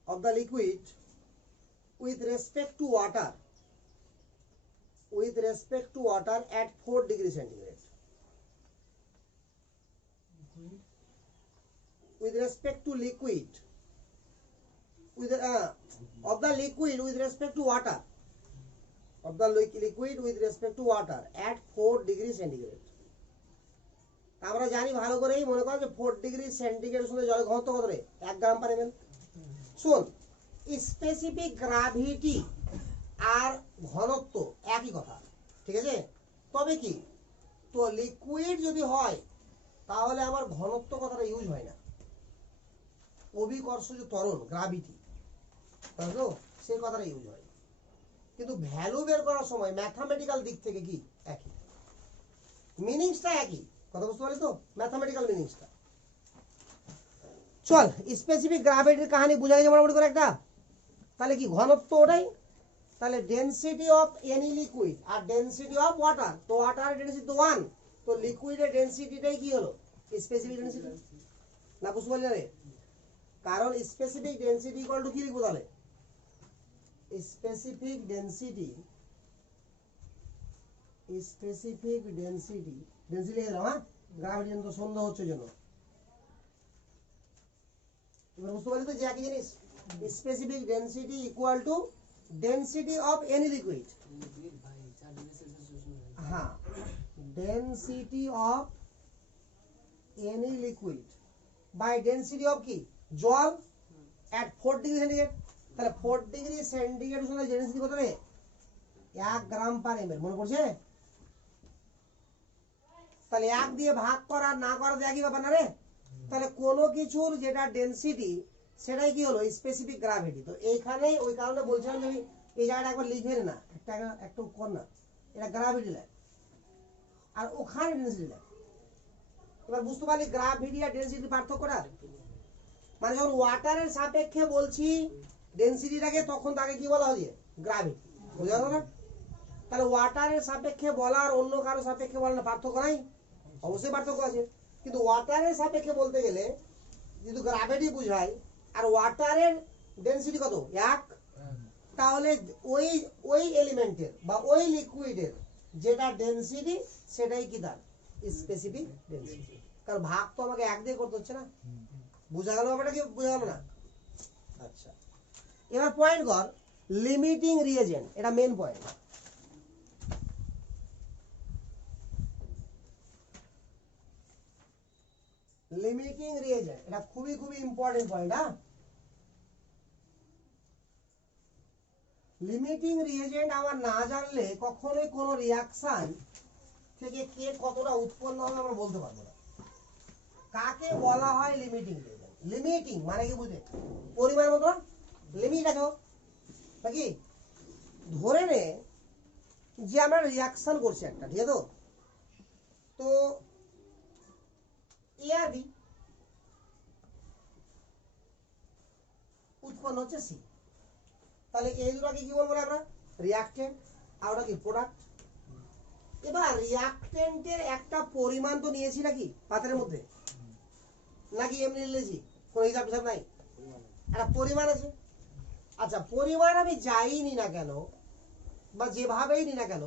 of the liquid with respect to water, with respect to water at 4 degree centigrade, with respect to liquid, with of the liquid with respect to water, of the liquid with respect to water at 4 degree centigrade। আমরা জানি ভালো করেই, মনে কর যে 4 degree centigrade শুনে জলের ঘনত্ব কত রে? 1 গ্রাম পার এমএল। শোন, স্পেসিফিক গ্র্যাভিটি আর ঘনত্ব একই কথা, ঠিক আছে? তবে কি, তো লিকুইড যদি হয় তাহলে আমার ঘনত্ব কথাটা ইউজ হয় না, অভিকর্ষজ ত্বরণ গ্র্যাভিটি, বুঝলো সেই কথাটা ইউজ হয়, কিন্তু ভ্যালু বের করার সময় ম্যাথমেটিক্যাল দিক থেকে কি একই, মিনিংসটা একই, কথা বুঝতে পারলি তো, ম্যাথমেটিক্যাল মিনিংসটা। চল স্পেসিফিক গ্র্যাভিটির কাহিনী বুঝা গেছে মোটামুটি করে একটা। তাহলে কি ঘনত্ব ওটাই, তাহলে ডেনসিটি অফ এনি লিকুইড আর ডেনসিটি অফ ওয়াটার, তো ওয়াটারের ডেনসিটি তো 1, তো লিকুইডের ডেনসিটিটাই কি হলো স্পেসিফিক ডেনসিটি। না বুঝতে পারলি না রে, কারণ স্পেসিফিক ডেনসিটি ইকুয়াল টু কি লিখবো তাহলে, specific density, specific density, density লিখে দিলাম। হ্যাঁ গ্র্যাভিটি তো সন্দেহ হচ্ছে জন্য, এবার বুঝতে পারলি তো যে একই জিনিস, specific density equal to density of any liquid. ভাই 4 ডিগ্রি সেলসিয়াস উষ্ণ হয়। হ্যাঁ density of any liquid by density of কি জল এট 4 ডিগ্রি সেন্টিগ্রেড। তাহলে 4 ডিগ্রি সেন্টিগ্রেড উষ্ণতা ডেনসিটি কত রে, 1 গ্রাম পার এমএল, মনে পড়ছে? তাহলে 1 দিয়ে ভাগ করা না করা একই ব্যাপার না রে। তাহলে কোনো কিছুর যেটা ডেনসিটি সেটাই কি হলো স্পেসিফিক গ্র্যাভিটি। তো এইখানেই ওই কারণে বলছিলাম যে এই জায়গাটা একবার লিখে নে না, একটু কর না, এটা গ্র্যাভিটি লেখ আর ওখানে ডেনসিটি লেখ। এবার বুঝতে পারলি গ্র্যাভিটি আর ডেনসিটি পার্থক্যটা, মানে যখন ওয়াটারের সাপেক্ষে বলছি ডেনসিটিটাকে তখন তাকে কি বলা হয় গ্র্যাভিটি, বুঝা গেল না? তাহলে ওয়াটারের সাপেক্ষে বলা আর অন্য কারো সাপেক্ষে বলা পার্থক্য নাই, অবশ্যই পার্থক্য আছে, কিন্তু ওয়াটারের সাপেক্ষে বলতে গেলে যেহেতু গ্র্যাভিটি বুঝায় আর ওয়াটারের ডেনসিটি কত 1, তাহলে ওই ওই এলিমেন্টের বা ওই লিকুইডের যেটা ডেনসিটি সেটাই কি তার স্পেসিফিক ডেনসিটি, কারণ ভাগ তো আমাকে 1 দিয়ে করতে হচ্ছে না। বুঝা গেল ব্যাপারটা কি, বুঝা গেল না? আচ্ছা এবার পয়েন্ট কর লিমিটিং রিএজেন্ট, এটা মেন পয়েন্ট। লিমিটিং রিএজেন্ট এটা খুবই খুবই ইম্পর্টেন্ট পয়েন্ট। হ্যাঁ লিমিটিং রিএজেন্ট আমার না জানলে কখনোই কোনো রিঅ্যাকশন থেকে কে কতটা উৎপন্ন হবে আমরা বলতে পারবো না। কাকে বলা হয় লিমিটিং রিএজেন্ট? লিমিটিং মানে কি বুঝে, পরিমাণ মতো লিমিট আছে নাকি? ধরে নে যে আমরা রিঅ্যাকশন করছি একটা, ঠিক আছে? তো এ আর বি উৎপন্ন হচ্ছে সি, তাহলে এই দুটাকে কি বলবো আমরা রিঅ্যাকটেন্ট, আর ওটা কি প্রোডাক্ট। এবার রিঅ্যাকটেন্টের একটা পরিমাণ তো নিয়েছি নাকি পাত্রের মধ্যে, নাকি এমনি নিয়েছি কোনো হিসাব হিসাব নাই, একটা পরিমাণ আছে। আচ্ছা পরিমাণ আমি যাইনি না কেন বা যেভাবেই নি না কেন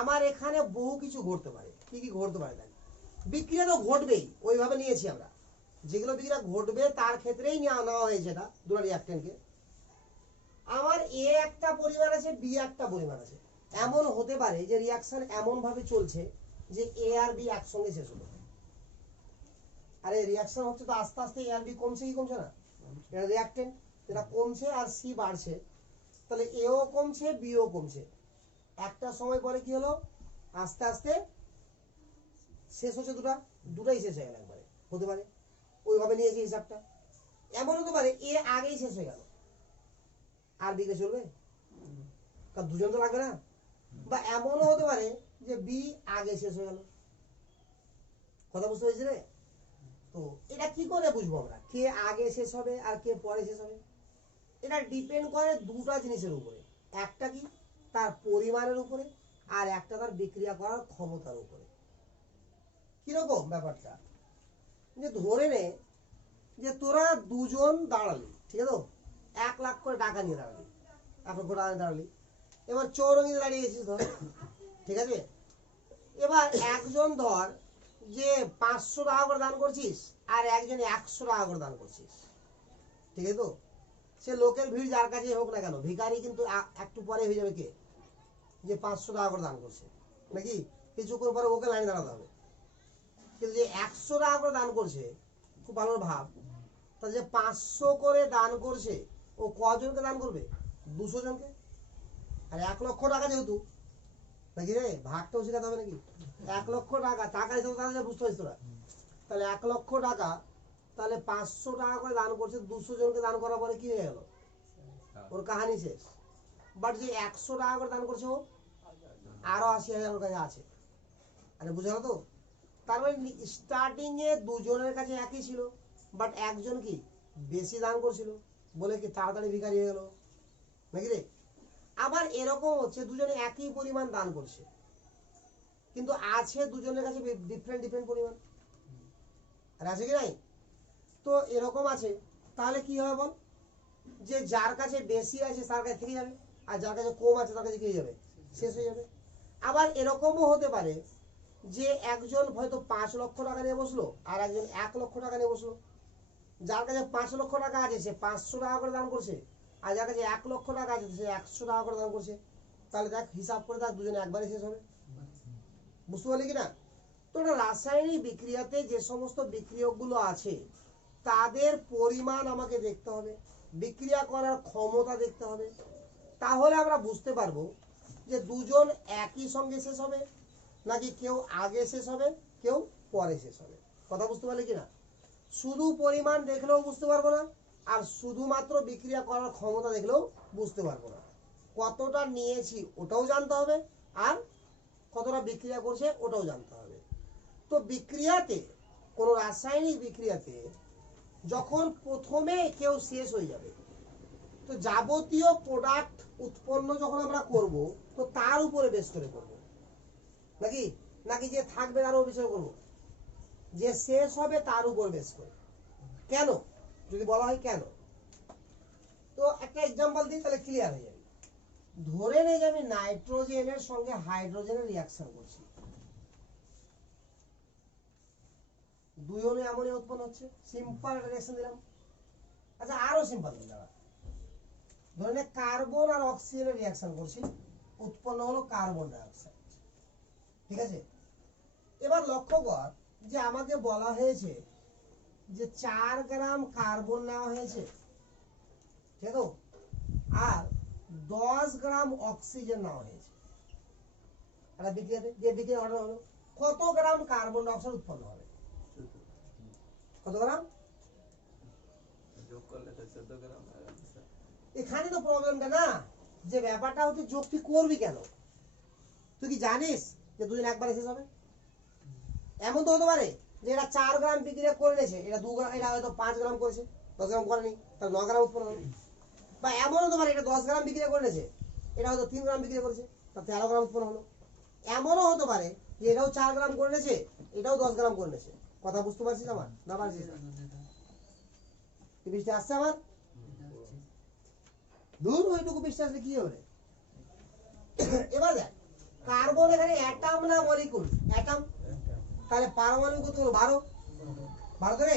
আমার এখানে বহু কিছু ঘটতে পারে। কি কি ঘটতে পারে? দেখ বিক্রিয়া তো ঘটবেই, ওইভাবে নিয়েছি আমরা, যেগুলো বিক্রিয়া ঘটবে তার ক্ষেত্রেই নেওয়া হয়েছে এটা দুটো রিঅ্যাকটেন্টকে। আমার এ একটা পরিমাণ আছে, বি একটা পরিমাণ আছে, এমন হতে পারে যে রিঅ্যাকশন এমন ভাবে চলছে যে এ আর বি একসঙ্গে শেষ হলো। আরে রিঅ্যাকশন হচ্ছে তো আস্তে আস্তে এ আর বি কমছে কি কমছে না, এটা রিঅ্যাকটেন্ট, এটা কমছে আর সি বাড়ছে, তাহলে এও কমছে বিও কমছে, একটা সময় পরে কি হলো আস্তে আস্তে শেষ হচ্ছে, দুটাই শেষ হয়ে গেল একবারে, হতে পারে ওইভাবে নিয়েছি হিসাবটা। এমন হতে পারে এ আগেই শেষ হয়ে গেল, আর বিকে চলবে কারণ দুজন তো লাগবে না, বা এমনও হতে পারে যে বি আগে শেষ হয়ে গেল। কথা বুঝতে পেরেছি রে? তো এটা কি করে বুঝবো আমরা কে আগে শেষ হবে আর কে পরে শেষ হবে? এটা ডিপেন্ড করে দুটো জিনিসের উপরে, একটা কি তার পরিমাণের উপরে আর একটা তার বিক্রিয়া করার ক্ষমতার উপরে। কিরকম ব্যাপারটা, যে ধরে নে যে তোরা দুজন দাঁড়ালি, ঠিক আছে, 1 লাখ করে টাকা নিয়ে দাঁড়ালি, 1 লক্ষ টাকা নিয়ে দাঁড়ালি, এবার চৌরঙ্গিতে দাঁড়িয়ে গেছিস ধর, ঠিক আছে। এবার একজন ধর যে 500 টাকা করে দান করছিস আর একজন 100 টাকা করে দান করছিস, ঠিক আছে। তো সে লোকের ভিড় যার কাছে হোক না কেন, ভিখারি কিন্তু একটু পরে হয়ে যাবে কে, যে 500 টাকা করে দান করছে, নাকি কিছুক্ষণ পরে ওকে লাইনে দাঁড়াতে হবে। কিন্তু যে 100 টাকা করে দান করছে, খুব ভালো ভাব, তা যে 500 করে দান করছে ও কজনকে দান করবে? 200 জনকে। আর 1 লক্ষ টাকা যেহেতু, নাকি রে ভাগটাও শেখাতে হবে নাকি? 1 লক্ষ টাকা টাকা হিসেবে তাহলে বুঝতে পারছিস তোরা, তাহলে 1 লক্ষ টাকা, তাহলে 500 টাকা করে দান করছে, 200 জনকে দান করার পরে কি হয়ে গেল? ওর কাহানি শেষ। বাট যে 100 টাকা করে দান করছে ও আরো 80,000 ওর কাছে আছে। আরে বুঝলো তো? তার মানে স্টার্টিং এ দুজনের কাছে একই ছিল, বাট একজন কি বেশি দান করছিল বলে কি তাড়াতাড়ি ভিখারি হয়ে গেল নাকি রে? আবার এরকম হচ্ছে দুজনে একই পরিমাণ দান করছে, কিন্তু আছে দুজনের কাছে ডিফারেন্ট ডিফারেন্ট পরিমাণ। আর আছে কি নাই? তো এরকম আছে, তাহলে কি হবে বল? যে যার কাছে বেশি আছে তার কাছে থেকে যাবে, আর যার কাছে কম আছে তার কাছে কি হয়ে যাবে? শেষ হয়ে যাবে। আবার এরকমও হতে পারে যে একজন হয়তো 5 লক্ষ টাকা নিয়ে বসলো, আর একজন 1 লক্ষ টাকা নিয়ে বসলো। যার কাছে 5 লক্ষ টাকা আছে সে 500 টাকা করে দান করছে, আর যার কাছে 1 লক্ষ টাকা আছে সে 100 টাকা করে দান করছে। তাহলে দেখ হিসাব করে দেখ দুজনে একবারে শেষ হবে। বুঝতে পারলি কিনা? তো এটা রাসায়নিক বিক্রিয়াতে যে সমস্ত বিক্রিয়কগুলো আছে তাদের পরিমাণ আমাকে দেখতে হবে, বিক্রিয়া করার ক্ষমতা দেখতে হবে। তাহলে আমরা বুঝতে পারবো যে দুজন একই সঙ্গে শেষ হবে নাকি কেউ আগে শেষ হবে কেউ পরে শেষ হবে। কথা বুঝতে পারলি কিনা? শুধু পরিমাণ দেখলেও বুঝতে পারবো না, আর শুধুমাত্র বিক্রিয়া করার ক্ষমতা দেখলেও বুঝতে পারবো না। কতটা নিয়েছি ওটাও জানতে হবে, আর কতটা বিক্রিয়া করছে ওটাও জানতে হবে। তো বিক্রিয়াতে, কোনো রাসায়নিক বিক্রিয়াতে যখন প্রথমে কেউ শেষ হয়ে যাবে, তো যাবতীয় প্রোডাক্ট উৎপন্ন যখন আমরা করব তো তার উপরে বেস করে করব নাকি নাকি যে থাকবে তার উপর বিষয় করব? যে শেষ হবে তার উপর বেস করে। কেন যদি বলা হয় কেন, তো একটা এক্সাম্পল দিই তাহলে ক্লিয়ার হয়ে যাবে। ধরে নে যে আমি নাইট্রোজেনের সঙ্গে হাইড্রোজেনের রিঅ্যাকশন করছি, দুই অণু অ্যামোনিয়া উৎপন্ন হচ্ছে, সিম্পল রিঅ্যাকশন দিলাম। আচ্ছা আরো সিম্পল দিই দাঁড়া, ধরে নে কার্বন আর অক্সিজেনের রিঅ্যাকশন করছি, উৎপন্ন হলো কার্বন ডাই অক্সাইড। ঠিক আছে? এবার লক্ষ্য কর যে আমাকে বলা হয়েছে যে 4 গ্রাম কার্বন নেওয়া হয়েছে, ঠিক আছে, আর 10 গ্রাম অক্সিজেন নেওয়া হয়েছে। একটা বিক্রিয়াতে যে বিক্রিয়া অর্ডার হলো, কত গ্রাম কার্বন ডাই অক্সাইড উৎপন্ন হবে? কত গ্রাম? যোগ করলে তো 14 গ্রাম হবে। এখানে তো প্রবলেমটা না, যে ব্যাপারটা হচ্ছে যোগ তুই করবি কেন? তুই কি জানিস যে দুজন একবারে শেষ হবে? এমন তো হতে পারে যে এটা 4 গ্রাম বিক্রিয়া করে নিয়েছে, এটা 2 গ্রাম, এটা হয়তো 5 গ্রাম করেছে, 10 গ্রাম করেনি, তাহলে 9 গ্রাম উৎপন্ন হবে। বা এমন হতে পারে এটা 10 গ্রাম বিক্রিয়া করে নিয়েছে, এটা হয়তো 3 গ্রাম বিক্রিয়া করেছে, তার 13 গ্রাম উৎপন্ন হলো। এমনও হতে পারে যে এটাও 4 গ্রাম করে নিয়েছে, এটাও 10 গ্রাম করে নিয়েছে। কথা বুঝতে পারছিস আমার? না পারছিস? কি বৃষ্টি আসছে আমার? দূর ওইটুকু বৃষ্টি আসলে কি হবে? এবার দেখ, কার্বন এখানে অ্যাটম না মলিকুল? অ্যাটম। তাহলে পারমাণবিক কত হলো? 12। 12 ধরে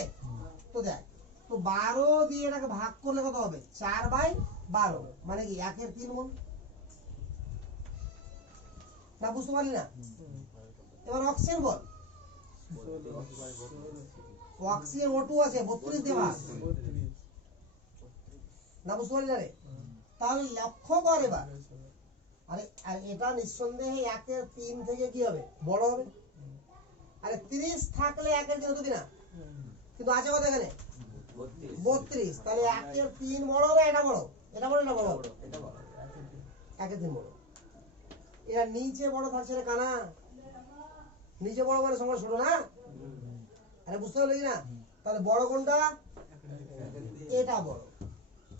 তো দেখ, তো 12 দিয়ে এটাকে ভাগ করলে কত হবে? 4/12, মানে কি 1 এর 3 গুণ। না বুঝতে পারলি না? এবার অক্সিজেন বল। অক্সিজেন O2 আছে 32 দিয়ে ভাগ। না বুঝতে পারলি না রে? তাহলে লক্ষ্য কর এবার, আরে আর এটা নিঃসন্দেহে 1 এর 3 থেকে কি হবে? বড় হবে। আরে 30 থাকলে 1 এর 3 হতো কিনা? কিন্তু আছে কত এখানে? 32। তাহলে 1 এর 3 বড় হবে, এটা বড়, এটা বড়, এটা বড়, এটা বড়। 1 এর 3 বড়। এটা নিচে বড় থাকছে রে কানা, নিচে বড় মানে সমান ছোট না? আরে বুঝতে পারলি কিনা? তাহলে বড় কোনটা? এটা বড়।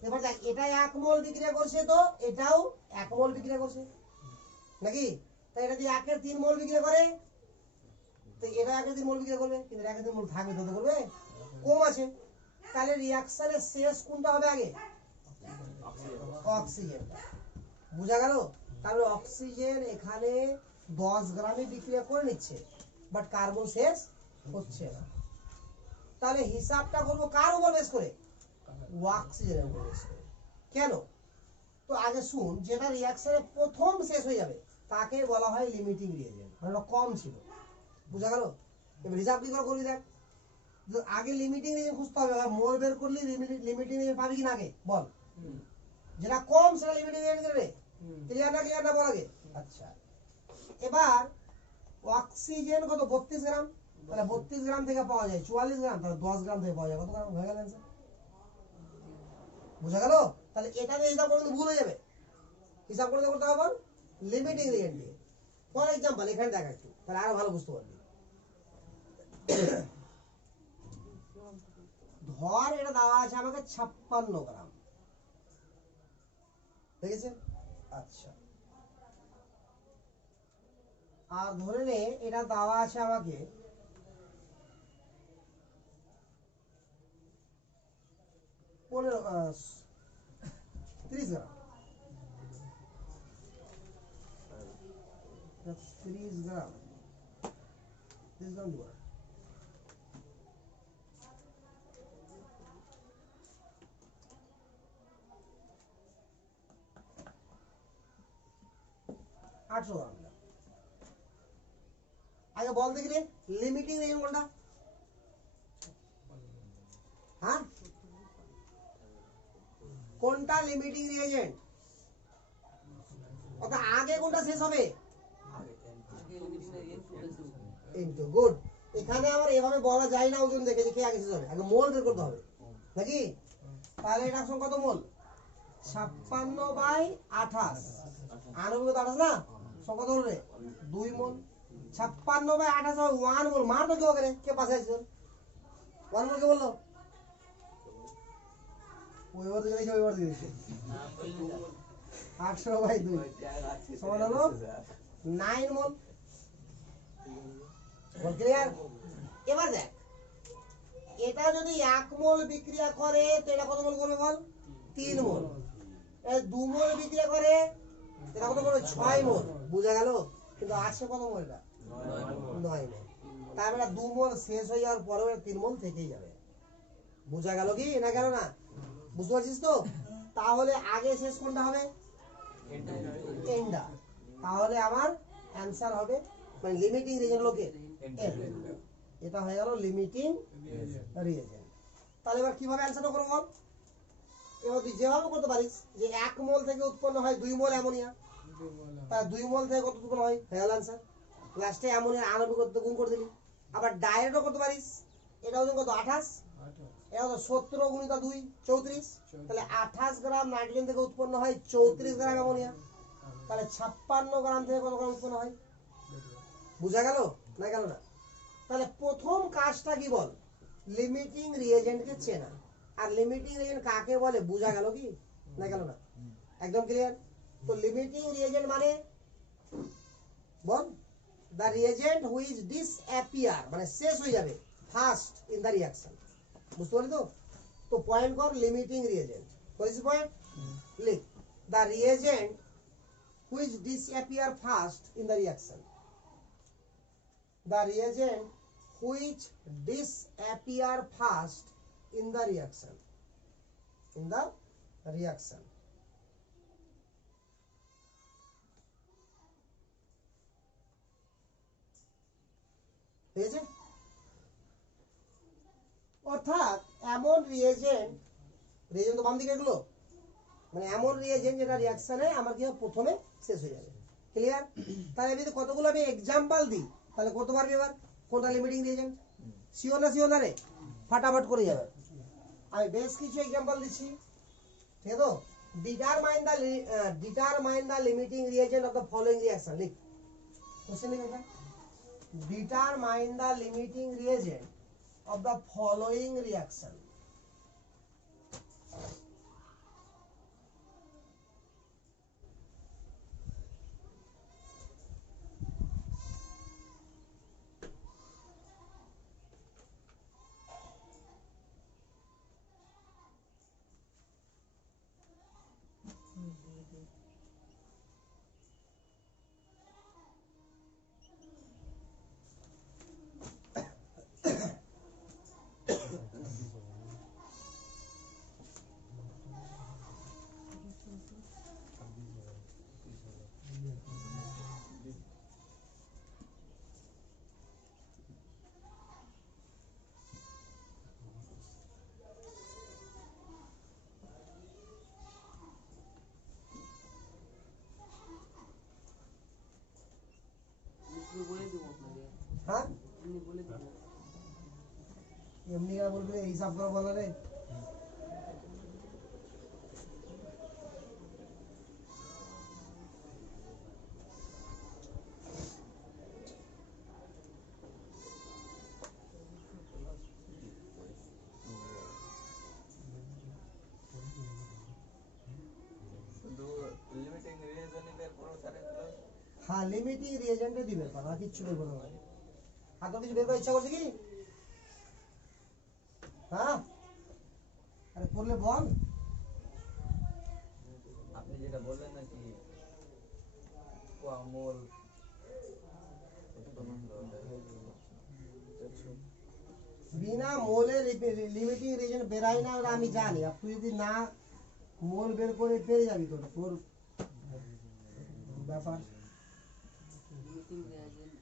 এবার দেখ, এটা 1 মোল বিক্রিয়া করছে, তো এটাও 1 মোল বিক্রিয়া করছে নাকি? তাই এটা দিয়ে 1 এর 3 মোল বিক্রিয়া করে, তো এটা 1 এর 3 মোল বিক্রিয়া করবে, কিন্তু 1 এর 3 মোল থাকবে তো করবে, কম আছে। তাহলে রিঅ্যাকশনের শেষ কোনটা হবে আগে? অক্সিজেন। বুঝা গেল? তাহলে অক্সিজেন এখানে 10 গ্রামে বিক্রিয়া করে নিচ্ছে, বাট কার্বন শেষ হচ্ছে না। তাহলে হিসাবটা করবো কার উপর বেস করে? অক্সিজেনের উপর বেস করে। কেন? তো আগে শুন, যেটা রিঅ্যাকশনে প্রথম শেষ হয়ে যাবে তাকে বলা হয় লিমিটিং রিয়েজেন্ট, মানে কম ছিল। বুঝা গেল? এবার হিসাব কি করে করবি দেখ, আগে লিমিটিং রিয়েজেন্ট খুঁজতে হবে। মোল বের করলি লিমিটিং রিয়েজেন্ট পাবি কি না? আগে বল, যেটা কম সেটা লিমিটিং রিয়েজেন্ট দেবে। ক্লিয়ার না? ক্লিয়ার না বল আগে। আচ্ছা, এবার অক্সিজেন কত? 32 গ্রাম। তাহলে 32 গ্রাম থেকে পাওয়া যায় 44 গ্রাম, তাহলে 10 গ্রাম থেকে পাওয়া যায় কত গ্রাম? হয়ে গেল অ্যান্সার। বুঝা গেল? তাহলে এটা দিয়ে হিসাব করতে ভুল হয়ে যাবে। হিসাব করতে করতে হবে লিমিটিং রিয়েজেন্ট দিয়ে। ফর এক্সাম্পল এখানে দেখা একটু, তাহলে আরো ভালো বুঝতে পারবি। ধর এটা দেওয়া আছে আমাকে 56 গ্রাম, ঠিক আছে? আচ্ছা, আর ধরে নে এটা দেওয়া আছে আমাকে 30 গ্রাম, 30 গ্রাম, 30 গ্রাম দিব। আটশো গ্রাম। আগে বল দেখি রে লিমিটিং রিয়েজেন্ট কোনটা? হ্যাঁ, কোনটা লিমিটিং রিয়েজেন্ট? অর্থাৎ আগে কোনটা শেষ হবে? Into, good. এখানে আবার এভাবে বলা যায় না ওজন দেখে যে কে আগে শেষ হবে, আগে মোল বের করতে হবে নাকি? তাহলে এটা সঙ্গে কত মোল? 56/28, 98 না সঙ্গে কত হলো? 2 মোল। 56/28 হবে 1 মোল। মার তো কেউ করে, কে পাশে আছে? 1 মোল কে বললো? ওইবার দিকে গেছে, ওইবার দিকে গেছে। 800/2 সমান হলো 9 মোল। ক্লিয়ার? এবার দেখ এটা যদি 1 মোল বিক্রিয়া করে তো এটা কত মোল করবে বল? 3 মোল। এই 2 মোল বিক্রিয়া করে এটা কত করবে? 6 মোল। বুঝা গেল? কিন্তু আছে কত মোল? এটা 9 মোল। তার মানে 2 মোল শেষ হয়ে যাওয়ার পরেও 3 মোল থেকেই যাবে। বুঝা গেল কি না গেল না? বুঝতে পারছিস তো? তাহলে আগে শেষ কোনটা হবে? এন্ডা। তাহলে আমার অ্যানসার হবে মানে লিমিটিং রিয়েজেন্ট লোকে এটা হয়ে গেল লিমিটিং রিয়েজেন্ট। তাহলে এবার কিভাবে অ্যানসারটা করব বল? এবার তুই যেভাবে করতে পারিস যে 1 মোল থেকে উৎপন্ন হয় 2 মোল অ্যামোনিয়া, তাহলে 2 মোল থেকে কত উৎপন্ন হয়? হয়ে গেল অ্যানসার। লাস্টে অ্যামোনিয়া আণবিক করতে গুণ করে দিলি। আবার ডাইরেক্টও করতে পারিস। এটা ওজন কত? 28। এটা হলো 17 গুণিত 2 34। তাহলে 28 গ্রাম নাইট্রোজেন থেকে উৎপন্ন হয় 34 গ্রাম অ্যামোনিয়া। তাহলে 56 গ্রাম থেকে কত গ্রাম উৎপন্ন হয়? বুঝা গেল না গেল না? তাহলে প্রথম কাজটা কি বল? লিমিটিং রিয়েজেন্টকে চেনা। আর লিমিটিং রিয়েজেন্ট কাকে বলে বুঝা গেল কি না গেল না? একদম ক্লিয়ার? তো লিমিটিং রিয়েজেন্ট মানে বল দ্য রিয়েজেন্ট হুইচ ডিসঅ্যাপিয়ার মানে শেষ হয়ে যাবে ফার্স্ট ইন দ্য রিঅ্যাকশন। বুঝতে পারলি তো? তো পয়েন্ট কর লিমিটিং রিয়েজেন্ট। করিস পয়েন্ট লিখ the reagent which disappear first in the reaction. The reagent which disappear fast in the reaction. In the reaction. ঠিক আছে? অর্থাৎ এমন রিয়েজেন্ট, রিয়েজেন্ট তো বাম দিকে এগুলো, মানে এমন রিয়েজেন্ট যেটা রিঅ্যাকশনে আমার কি প্রথমে শেষ হয়ে যাবে। ক্লিয়ার? তাহলে যদি কতগুলো আমি এক্সাম্পল দিই তাহলে করতে পারবি এবার কোনটা লিমিটিং রিয়েজেন্ট? শিওর না রে? ফাটাফাট করে যাবে। আমি বেশ কিছু এক্সাম্পল দিচ্ছি, ঠিক আছে? তো determine the limiting reagent of the following reaction. লিখ কোশ্চেন লিখ এটা। Determine the limiting reagent of the following reaction. হ্যাঁ এমনি বলবে হিসাব করে বলে রে। আর লিমিটিং রিয়েজেন্টে দিবে না, কিচ্ছু বের করবে না। আর তো কিছু বের করার ইচ্ছা করছে কি? হ্যাঁ, আরে করলে বল। আপনি যেটা বললেন নাকি মোল বিনা মোলে লিমিটিং রিয়েজেন্ট বেরাই না, ওটা আমি জানি। আর তুই যদি না মোল বের করে পেরে যাবি, তোর তোর ব্যাপার। লিমিটিং রিয়েজেন্ট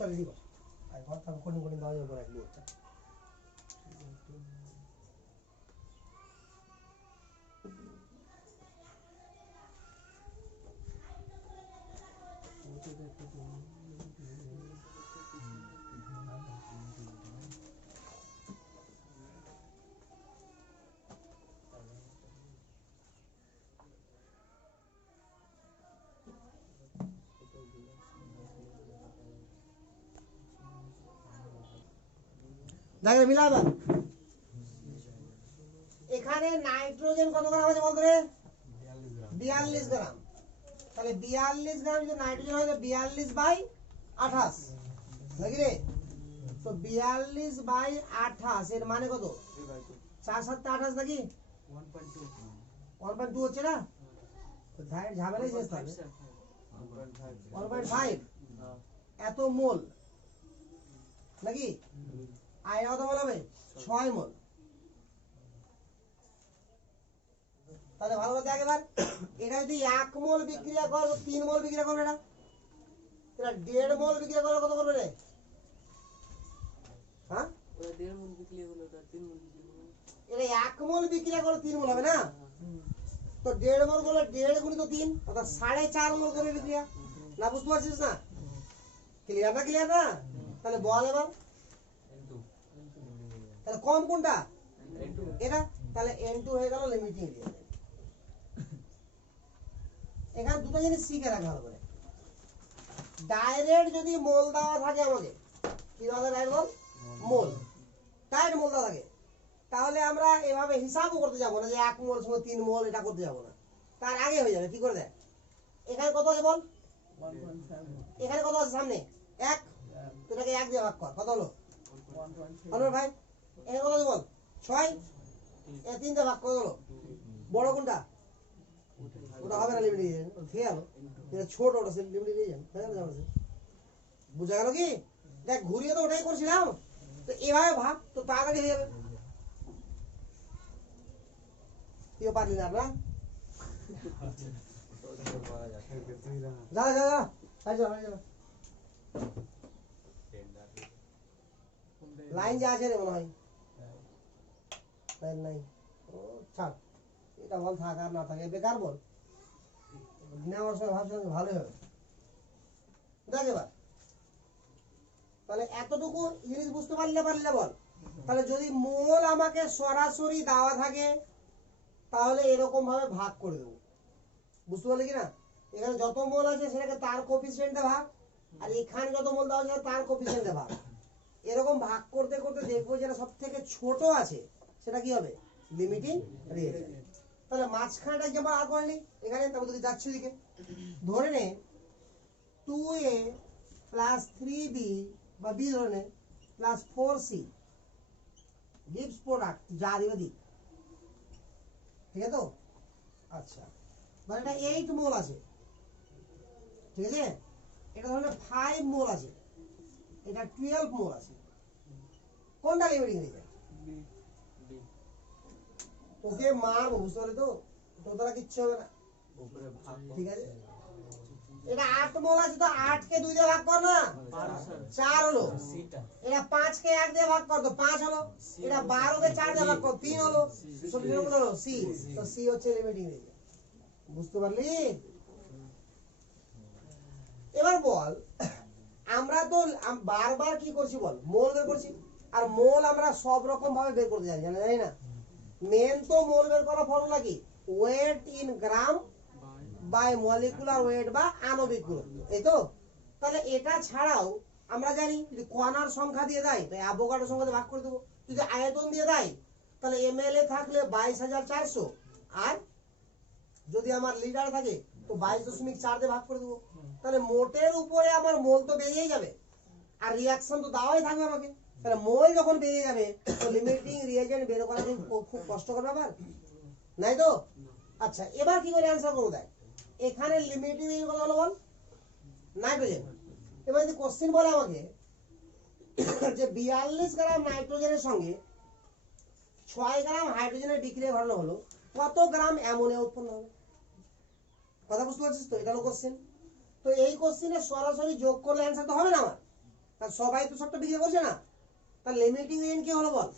চল রেডি কর, আর ঘর তারপর কোডিং কোডিং দেওয়া যাবে একটু। আচ্ছা দেখে মিলাবে। এখানে নাইট্রোজেন কত গ্রাম আছে বলতো রে? 42 গ্রাম। তাহলে 42 গ্রাম যদি নাইট্রোজেন হয়, তো 42/28 নাকি রে? তো 42/28 এর মানে কত? 4 7 28 নাকি? 1.2 1.2 হচ্ছে না? তো ঝামেলাই শেষ থাকবে। 1.5 এত মোল নাকি? আর কত মোল হবে? 6 মোল। তাহলে ভালো করে দেখ এবার, এটা যদি 1 মোল বিক্রিয়া করো, 3 মোল বিক্রিয়া করবে এটা। এটা 1.5 মোল বিক্রিয়া করলে কত করবে রে? হ্যাঁ, ওরা 1.5 মণ বিক্রি হলো, ওটা 3 মণ বিক্রি হলো। এটা 1 মোল বিক্রিয়া করলে 3 মোল হবে না? তো 1.5 মোল করলে 1.5 গুণিত 3, অর্থাৎ 4.5 মোল করবে বিক্রিয়া। না বুঝতে পারছিস না? ক্লিয়ার না? ক্লিয়ার না? তাহলে বল এবার, তাহলে কম কোনটা? এটা। তাহলে N2 হয়ে গেল লিমিটিং রিয়েজেন্ট। এখানে দুটো জিনিস শিখে রাখা ভালো করে। ডাইরেক্ট যদি মোল দেওয়া থাকে আমাকে, কি দেওয়া থাকে? ডাইরেক্ট বল, মোল। ডাইরেক্ট মোল দেওয়া থাকে, তাহলে আমরা এভাবে হিসাবও করতে যাবো না যে 1 মোল সঙ্গে 3 মোল, এটা করতে যাবো না। তার আগে হয়ে যাবে। কি করে দেয়? এখানে কত আছে বল? 1.7 এখানে কত আছে সামনে? 1। তো এটাকে 1 দিয়ে ভাগ কর, কত হলো? 1.5 ভাই এখানে কত আছে বল? 6। 3 দিয়ে ভাগ কত হলো? বড় কোনটা? ওটা হবে না লিমিটিং রিয়েজেন্ট, ঠিক আছে? এটা ছোট, ওটা লিমিটিং রিয়েজেন্ট। বুঝা গেল কি? দেখ ঘুরিয়ে তো ওটাই করছিলাম, তো এভাবে ভাগ, তো তাড়াতাড়ি হয়ে যাবে। কেউ পারলি না আপনার? যা যা যা, লাইন যা আছে রে মনে হয়, লাইন নাই। ও ছাড়, এটা বল থাক আর না থাকে, বেকার বল। নেওয়ার সময় ভাবছিলাম যে ভালোই হবে। দেখ এবার, তাহলে এতটুকু জিনিস বুঝতে পারলে বল। তাহলে যদি মোল আমাকে সরাসরি দেওয়া থাকে, তাহলে এরকম ভাবে ভাগ করে দেবো। বুঝতে পারলে কি না? এখানে যত মোল আছে সেটাকে তার কোফিসিয়েন্টে ভাগ, আর এখানে যত মোল দেওয়া আছে তার কোফিসিয়েন্টে ভাগ। এরকম ভাগ করতে করতে দেখবো যেটা সব থেকে ছোট আছে সেটা কি হবে? Limiting reagent. তাহলে মাঝখানটা যেমন আর করে নি এখানে, তারপর তুই যাচ্ছি দিকে, ধরে নে 2a প্লাস 3b বা b ধরে নে প্লাস 4c গিভস প্রোডাক্ট, যা দিবে দিক। ঠিক আছে তো? আচ্ছা, মানে এটা 8 মোল আছে, ঠিক আছে? এটা ধরনের 5 মোল আছে, এটা 12 মোল আছে। কোনটা লিমিটিং রিয়েজেন্ট? তোকে মারবো, বুঝতে পারলি তো? তোরা কিচ্ছু হবে না, ঠিক আছে? এটা 8 মোল আছে, তো 8 কে 2 দিয়ে ভাগ কর না, 4 হলো। এটা 5 কে 1 দিয়ে ভাগ কর, তো 5 হলো। এটা 12 কে 4 দিয়ে ভাগ কর, 3 হলো। সব নিয়ম হলো সি। তো সি হচ্ছে লিমিটিং রিয়েজেন্ট। বুঝতে পারলি? এবার বল, আমরা তো বারবার কি করছি বল? মোল বের করছি। আর মোল আমরা সব রকম ভাবে বের করতে জানি, জানি না? মেন তো মোল বের করার ফর্মুলা কি, weight in gram by molecular weight বা আণবিক গুরুত্ব, এই তো। তাহলে এটা ছাড়াও আমরা জানি যদি কণার সংখ্যা দিয়ে দেয় তো অ্যাভোগাড্রো সংখ্যা দিয়ে ভাগ করে দেবো, যদি আয়তন দিয়ে দেয় তাহলে এমএলএ থাকলে 22,400, আর যদি আমার লিটার থাকে তো 22.4 দিয়ে ভাগ করে দেবো। তাহলে মোটের উপরে আমার মোল তো বেরিয়েই যাবে, আর রিয়াকশন তো দেওয়াই থাকবে আমাকে। তাহলে মোল যখন বেরিয়ে যাবে তো লিমিটিং রিয়েজেন্ট বের করা খুব কষ্টকর ব্যাপার, নাই তো? আচ্ছা, এবার কি করে অ্যান্সার করবো দেখ, এখানে লিমিটিং রিয়েজেন্ট কত হলো বল, নাইট্রোজেন। এবার যদি কোশ্চেন বলে আমাকে যে 42 গ্রাম নাইট্রোজেনের সঙ্গে 6 গ্রাম হাইড্রোজেনের বিক্রিয়া ঘটানো হলো, কত গ্রাম অ্যামোনিয়া উৎপন্ন হবে? কথা বুঝতে পারছিস তো? এটা হলো কোশ্চেন। তো এই কোশ্চেনে সরাসরি যোগ করলে অ্যান্সার তো হবে না আমার, কারণ সবাই তো সবটা বিক্রিয়া করছে না। তাহলে লিমিটিং রেঞ্জ কি হলো বল,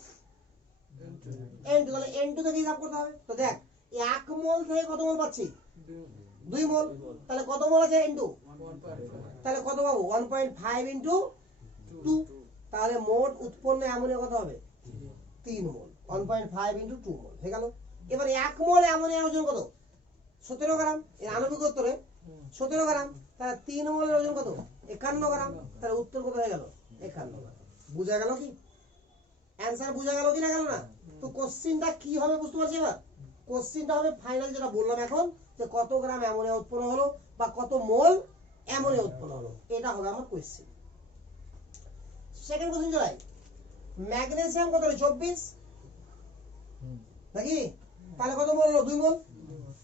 N2। তাহলে N2 থেকে হিসাব করতে হবে। তো দেখ 1 মোল থেকে কত মোল পাচ্ছি, 2 মোল। তাহলে কত মোল আছে N2, তাহলে কত পাবো, 1.5 ইন্টু 2। তাহলে মোট উৎপন্ন অ্যামোনিয়া কত হবে, 3 মোল। 1.5 ইন্টু 2 মোল হয়ে গেল। এবার 1 মোল অ্যামোনিয়ার ওজন কত, 17 গ্রাম। এর আণবিক উত্তরে 17 গ্রাম, তাহলে 3 মোলের ওজন কত, 51 গ্রাম। তাহলে উত্তর কত হয়ে গেল, 51 গ্রাম। বুঝা গেল কি, অ্যান্সার বুঝা গেল কি না গেল না? তো কোশ্চেনটা কি হবে বুঝতে পারছি এবার। কোশ্চেনটা হবে ফাইনাল যেটা বললাম এখন, যে কত গ্রাম অ্যামোনিয়া উৎপন্ন হলো বা কত মোল অ্যামোনিয়া উৎপন্ন হলো, এটা হবে আমার কোশ্চেন। সেকেন্ড কোশ্চেন চলাই, ম্যাগনেসিয়াম কত হলো, 24 নাকি? তাহলে কত মোল হলো, 2 মোল।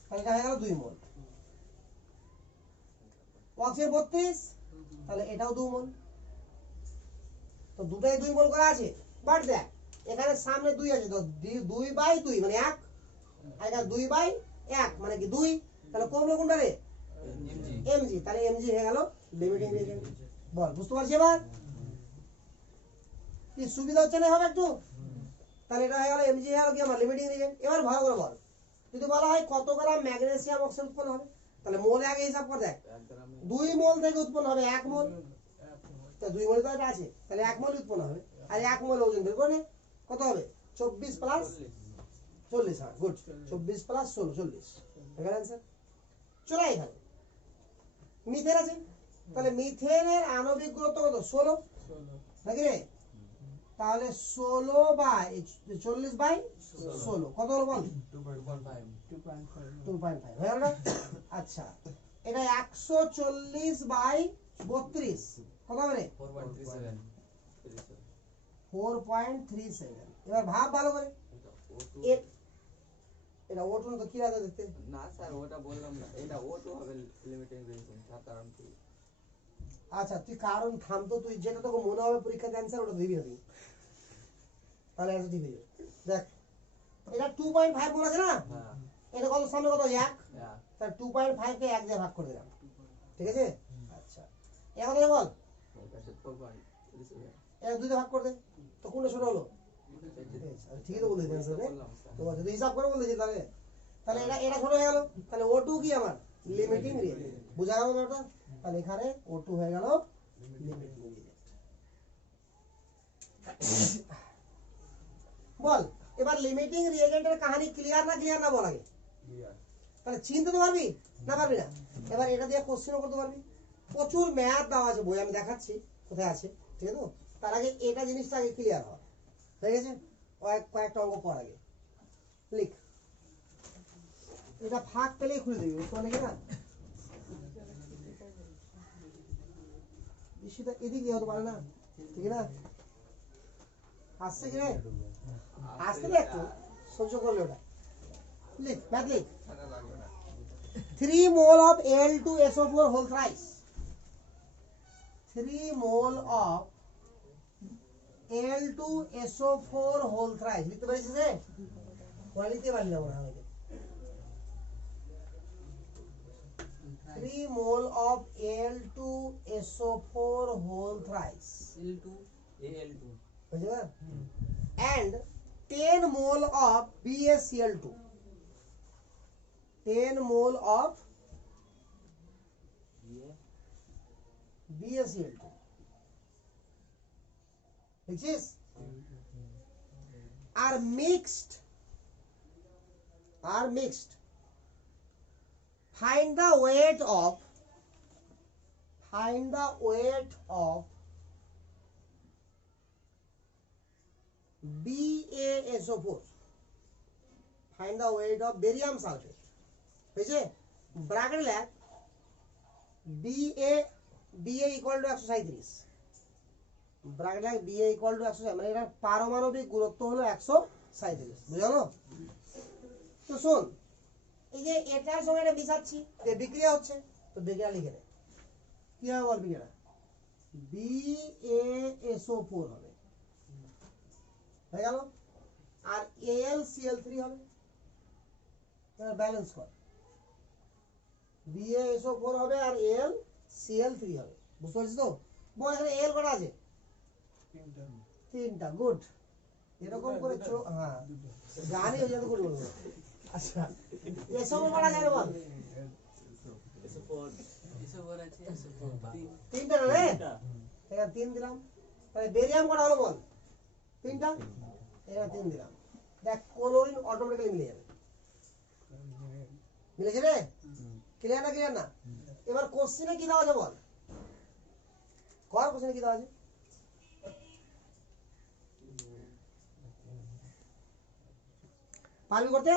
তাহলে এটা হয়ে গেল 2 মোল। অক্সিজেন 32, তাহলে এটাও 2 মোল। তো দুটাই 2 মোল করা আছে, বাট দেখ এখানে সামনে 2 আছে, তো 2/2 মানে 1, আর এখানে 2/1 মানে কি 2। তাহলে কমলো কোনটা রে, mg। তাহলে mg হয়ে গেল লিমিটিং রিয়েজেন্ট। বল বুঝতে পারছি এবার কি সুবিধা হচ্ছে না হবে একটু? তাহলে এটা হয়ে গেল mg হয়ে গেল কি আমার লিমিটিং রিয়েজেন্ট। এবার ভালো করে বল, যদি বলা হয় কত গ্রাম ম্যাগনেসিয়াম অক্সাইড উৎপন্ন হবে, তাহলে মোলে আগে হিসাব কর। দেখ 2 মোল থেকে উৎপন্ন হবে 1 মোল, তা 2 মোল তো এটা আছে, তাহলে 1 মোল উৎপন্ন হবে। আর 1 মোল ওজন বের করে নে, কত হবে, 24 প্লাস 40। হ্যাঁ গুড, 24 প্লাস 16 40 এখানে অ্যান্সার। চলে এখানে মিথেন আছে, তাহলে মিথেনের আণবিক গুরুত্ব কত, 16 নাকি রে? তাহলে 16/40/16 কত হলো বল, 2.5 হয়ে গেল না? আচ্ছা, এটা 140/32 কত হবে রে, 4.37। এবার ভাব ভালো করে, এটা ওটু তো কি আছে দেখতে। না স্যার ওটা বললাম না, এটা O2 হবে লিমিটিং রিয়েজেন্ট, তার কারণ কি? আচ্ছা তুই কারণ থাম তো, তুই যেটা তোকে মনে হবে পরীক্ষাতে অ্যান্সার ওটা দিবি হবে, তাহলে অ্যান্সার দিবি। দেখ এটা 2.5 মোল আছে না, হ্যাঁ এটা কত সামনে কত 1, হ্যাঁ তাহলে 2.5 কে 1 দিয়ে ভাগ করে দিলাম, ঠিক আছে? আচ্ছা এখন তাহলে বল, এটা 4.37 এটা 2 দিয়ে ভাগ করে দে, তো কোনটা ছোট হলো, ঠিকই তো বলেছি অ্যান্সার রে। বললাম স্যার। তো যদি হিসাব করে বলেছি তাহলে তাহলে এটা ছোট হয়ে গেল, তাহলে O2 কি আমার লিমিটিং রিয়েজেন্ট। বুঝা গেল না ওটা? তাহলে এখানে O2 হয়ে গেল লিমিটিং রিয়েজেন্ট। বল এবার লিমিটিং রিয়েজেন্টের কাহিনী ক্লিয়ার না বল আগে, তাহলে চিনতে তো পারবি না পারবি না? এবার এটা দিয়ে কোশ্চেনও করতে পারবি, প্রচুর ম্যাথ দেওয়া আছে বই, আমি দেখাচ্ছি কোথায় আছে, ঠিক আছে? তো তার আগে এটা জিনিসটা আগে ক্লিয়ার হয়, ঠিক আছে? কয়েকটা অঙ্ক পর আগে লিখ, এটা ফাঁক পেলেই খুলে দিবি, বুঝতে পারলি না? বিষয়টা এদিক দিয়ে হতে পারে না, ঠিক না? আসছে কি রে, আসতে দে একটু, সহ্য করলে ওটা লিখ, ম্যাথ লিখ। 3 mole of Al2SO4 whole thrice, 3 mole of Al2SO4 whole thrice লিখতে পারিস রে? ওরা লিখতে পারলি না মনে হয়। 3 mole of Al2SO4 whole thrice, L2 বুঝলি না? And 10 mole of BaCl2, 10 mole of BaCl2 which is are mixed are mixed. Find the weight of BaSO4. Find the weight of barium sulfate. হয়েছে? ব্র্যাকেট লেখ BA equal to 137, bracket লেখ BA equal to 137, মানে এটার পারমাণবিক গুরুত্ব হলো 137, বুঝলো? তো শোন, এই যে এটার সঙ্গে এটা মিশাচ্ছি, যে বিক্রিয়া হচ্ছে, তো বিক্রিয়া লিখে দে। কি হবে বল বিক্রিয়াটা? BaSO4 হবে, হয়ে গেল। আর AlCl3 হবে। এবার ব্যালেন্স কর, BaSO4 হবে আর AlCl3 হবে। বুঝতে পারছিস তো? বল এখানে Al কটা আছে? তিনটা। গুড। এরকম করে হ্যাঁ জানি, ওই জন্য গুড বলবো। আচ্ছা, এসব কটা আছে বল? এসব আছে তিনটা না রে? এখানে 3 দিলাম। তাহলে বেরিয়াম কটা হলো বল? 3টা। এখানে 3 দিলাম। দেখ ক্লোরিন অটোমেটিক্যালি মিলে যাবে। মিলেছে রে? ক্লিয়ার না? ক্লিয়ার না? এবার কোশ্চেনে কি দেওয়া আছে বল? কর, কোশ্চেনে কি দেওয়া আছে? পারবি করতে?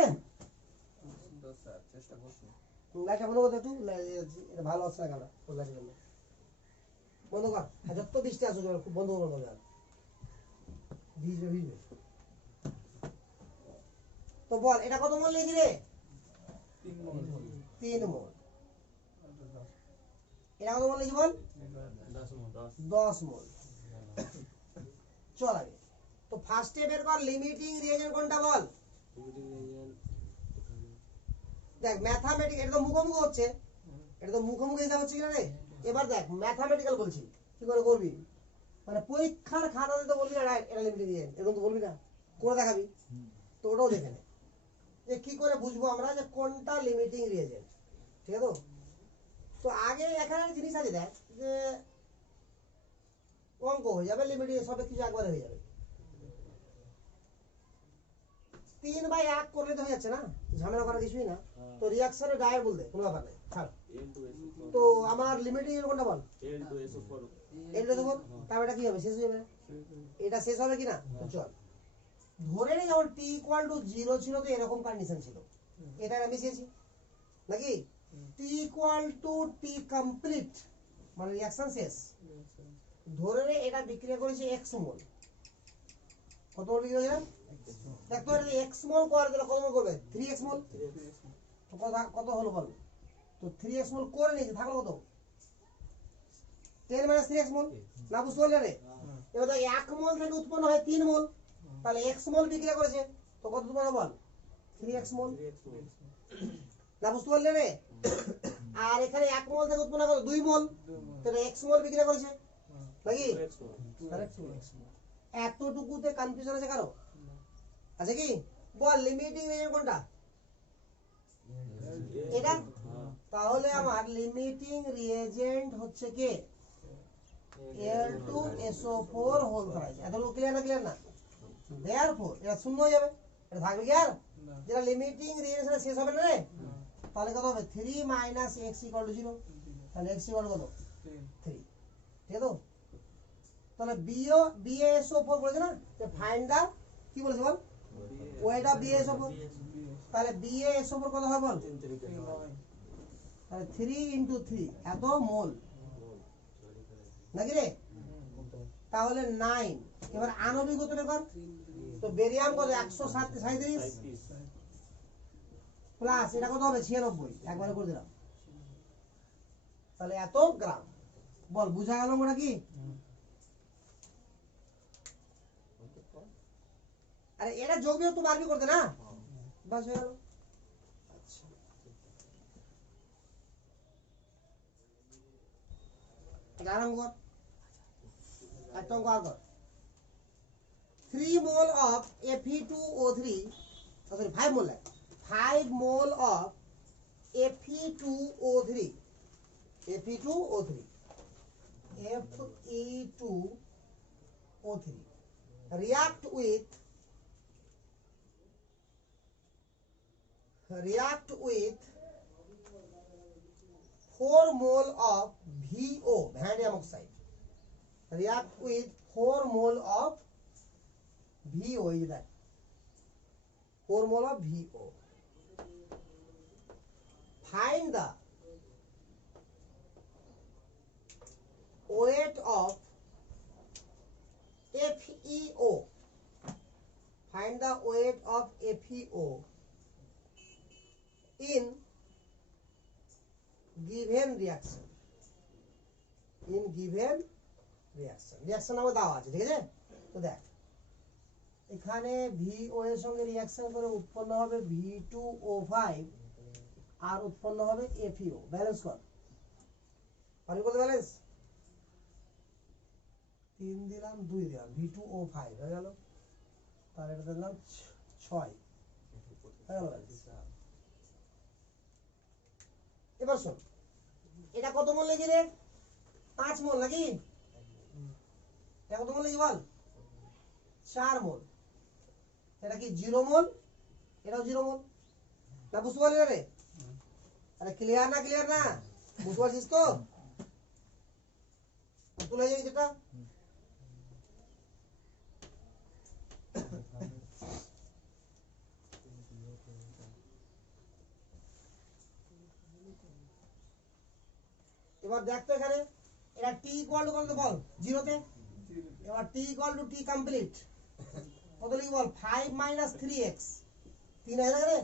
স্যার চেষ্টা করছি। লাইটটা বন্ধ করতে একটু, এটা ভালো হচ্ছে না কেন? লাইটের জন্য বন্ধ কর। যত বৃষ্টি আসুক খুব বন্ধ করবো না, ভিজবে ভিজবে। তো বল এটা কত মোল লিখি রে? 3 মোল। এটা কত মোল লিখি বল? 10 মোল। চল আগে তো ফার্স্টে বের কর লিমিটিং রিয়েজেন্ট কোনটা বল? দেখ ম্যাথমেটিক, এটা তো মুখোমুখি হচ্ছে, এটা তো মুখোমুখি হিসাব হচ্ছে কিনা রে? এবার দেখ ম্যাথমেটিক্যাল বলছি, কি করে করবি? মানে পরীক্ষার খাতাতে তো বলবি না রাইট এটা লিমিটিং রিয়েজেন্ট, এরকম তো বলবি না, করে দেখাবি। তো ওটাও দেখে নে যে কি করে বুঝবো আমরা যে কোনটা লিমিটিং রিয়েজেন্ট, ঠিক আছে? তো আগে এখানে একটা জিনিস আছে, দেখ যে অঙ্ক হয়ে যাবে, লিমিটিং সবে কিছু একবারে হয়ে যাবে। 3/1 করলে তো হয়ে যাচ্ছে না, ঝামেলা করার কিছুই না। তো রিঅ্যাকশনে ডাইরেক্ট বলতে কোনো ব্যাপার নেই, ছাড়। তো আমার লিমিটিং এর কোনটা বল? L2SO4। তারপর এটা কি হবে? শেষ হয়ে যাবে। এটা শেষ হবে কি না? তো চল ধরে নে যখন t = 0 ছিল তো এরকম কন্ডিশন ছিল, এটা আমি মিশিয়েছি নাকি? t = t কমপ্লিট মানে রিঅ্যাকশন শেষ। ধরে নে এটা বিক্রিয়া করেছে x মোল। কত মোল বিক্রিয়া হয়েছে? দেখ তো এটা x মোল করে দিলে কত মোল করবে? 3x মোল। তো কত হলো বল? তো 3x মোল করে নিয়েছে, থাকলো কত? 10 - 3x মোল। না বুঝতে পারলে রে? এবার দেখ 1 মোল থেকে উৎপন্ন হয় 3 মোল, তাহলে x মোল বিক্রিয়া করেছে, তো কত উৎপন্ন বল? 3x মোল। না বুঝতে পারলে রে? আর এখানে 1 মোল থেকে উৎপন্ন করে 2 মোল, তাহলে x মোল বিক্রিয়া করেছে নাকি? এতটুকুতে কনফিউশন আছে কারো? আছে কি? বল লিমিটিং রিয়েজেন্ট কোনটা? এটা। তাহলে আমার লিমিটিং রিয়েজেন্ট হচ্ছে কি? L2SO4 whole thrice. এতটুকু ক্লিয়ার না? ক্লিয়ার না? দেয়ারফর এটা শূন্য হয়ে যাবে, এটা থাকবে কি আর? যেটা লিমিটিং রিয়েজেন্ট শেষ হবে না রে, তাহলে কত হবে? 3 - x = 0। তাহলে x = কত? 3। ঠিক আছে? তো তাহলে BaSO4 বলেছে না যে ফাইন্ড দা, কি বলেছে বল? Weight of BaSO4। তাহলে BaSO4 কত হবে বল? তাহলে 3 × 3 এত মোল নাকি রে? তাহলে 9। এবার আণবিক কত বের কর। তো বেরিয়াম কত? 137 প্লাস এটা কত হবে? 96। একবারে করে দিলাম, তাহলে এত গ্রাম। বল বুঝা গেল মোটা কি? আরে এটা যোগ বিয়োগ তো পারবি করতে না? বাস হয়ে গেল। আচ্ছা আরম্ভ কর, একটা অঙ্ক আর কর। 3 mole of Fe2O3, sorry 5 mole, 5 mole of Fe2O3, Fe2O3 react with react with 4 mole of VO, vanadium oxide. React with 4 mole of VO, is that 4 mole of VO. Find the weight of FeO. Find the weight of FeO in given reaction. In given reaction. Reaction নামে দেওয়া আছে, ঠিক আছে? তো দেখ এখানে VO এর সঙ্গে রিঅ্যাকশন করে উৎপন্ন হবে V2O5 আর উৎপন্ন হবে FeO। ব্যালেন্স কর, পারি করতে ব্যালেন্স 3 দিলাম 2 দিলাম, V2O5 হয়ে গেল। তাহলে এটা দিলাম 6 হয়ে গেল। এবার শোন, এটা কত মোল লেগে রে? 5 মোল নাকি? এটা কত মোল লেগে বল? 4 মোল। এটা কি 0 মোল? এটাও 0 মোল না? বুঝতে পারলি রে? আরে ক্লিয়ার না? ক্লিয়ার না? বুঝতে পারছিস তো? তুলে যাই যেটা এবার দেখ তো এখানে এটা t ইকুয়াল টু কত বল? 0 তে। এবার t equal to t complete কত লিখি বল? 5 মাইনাস 3x 3 হয়ে গেল রে।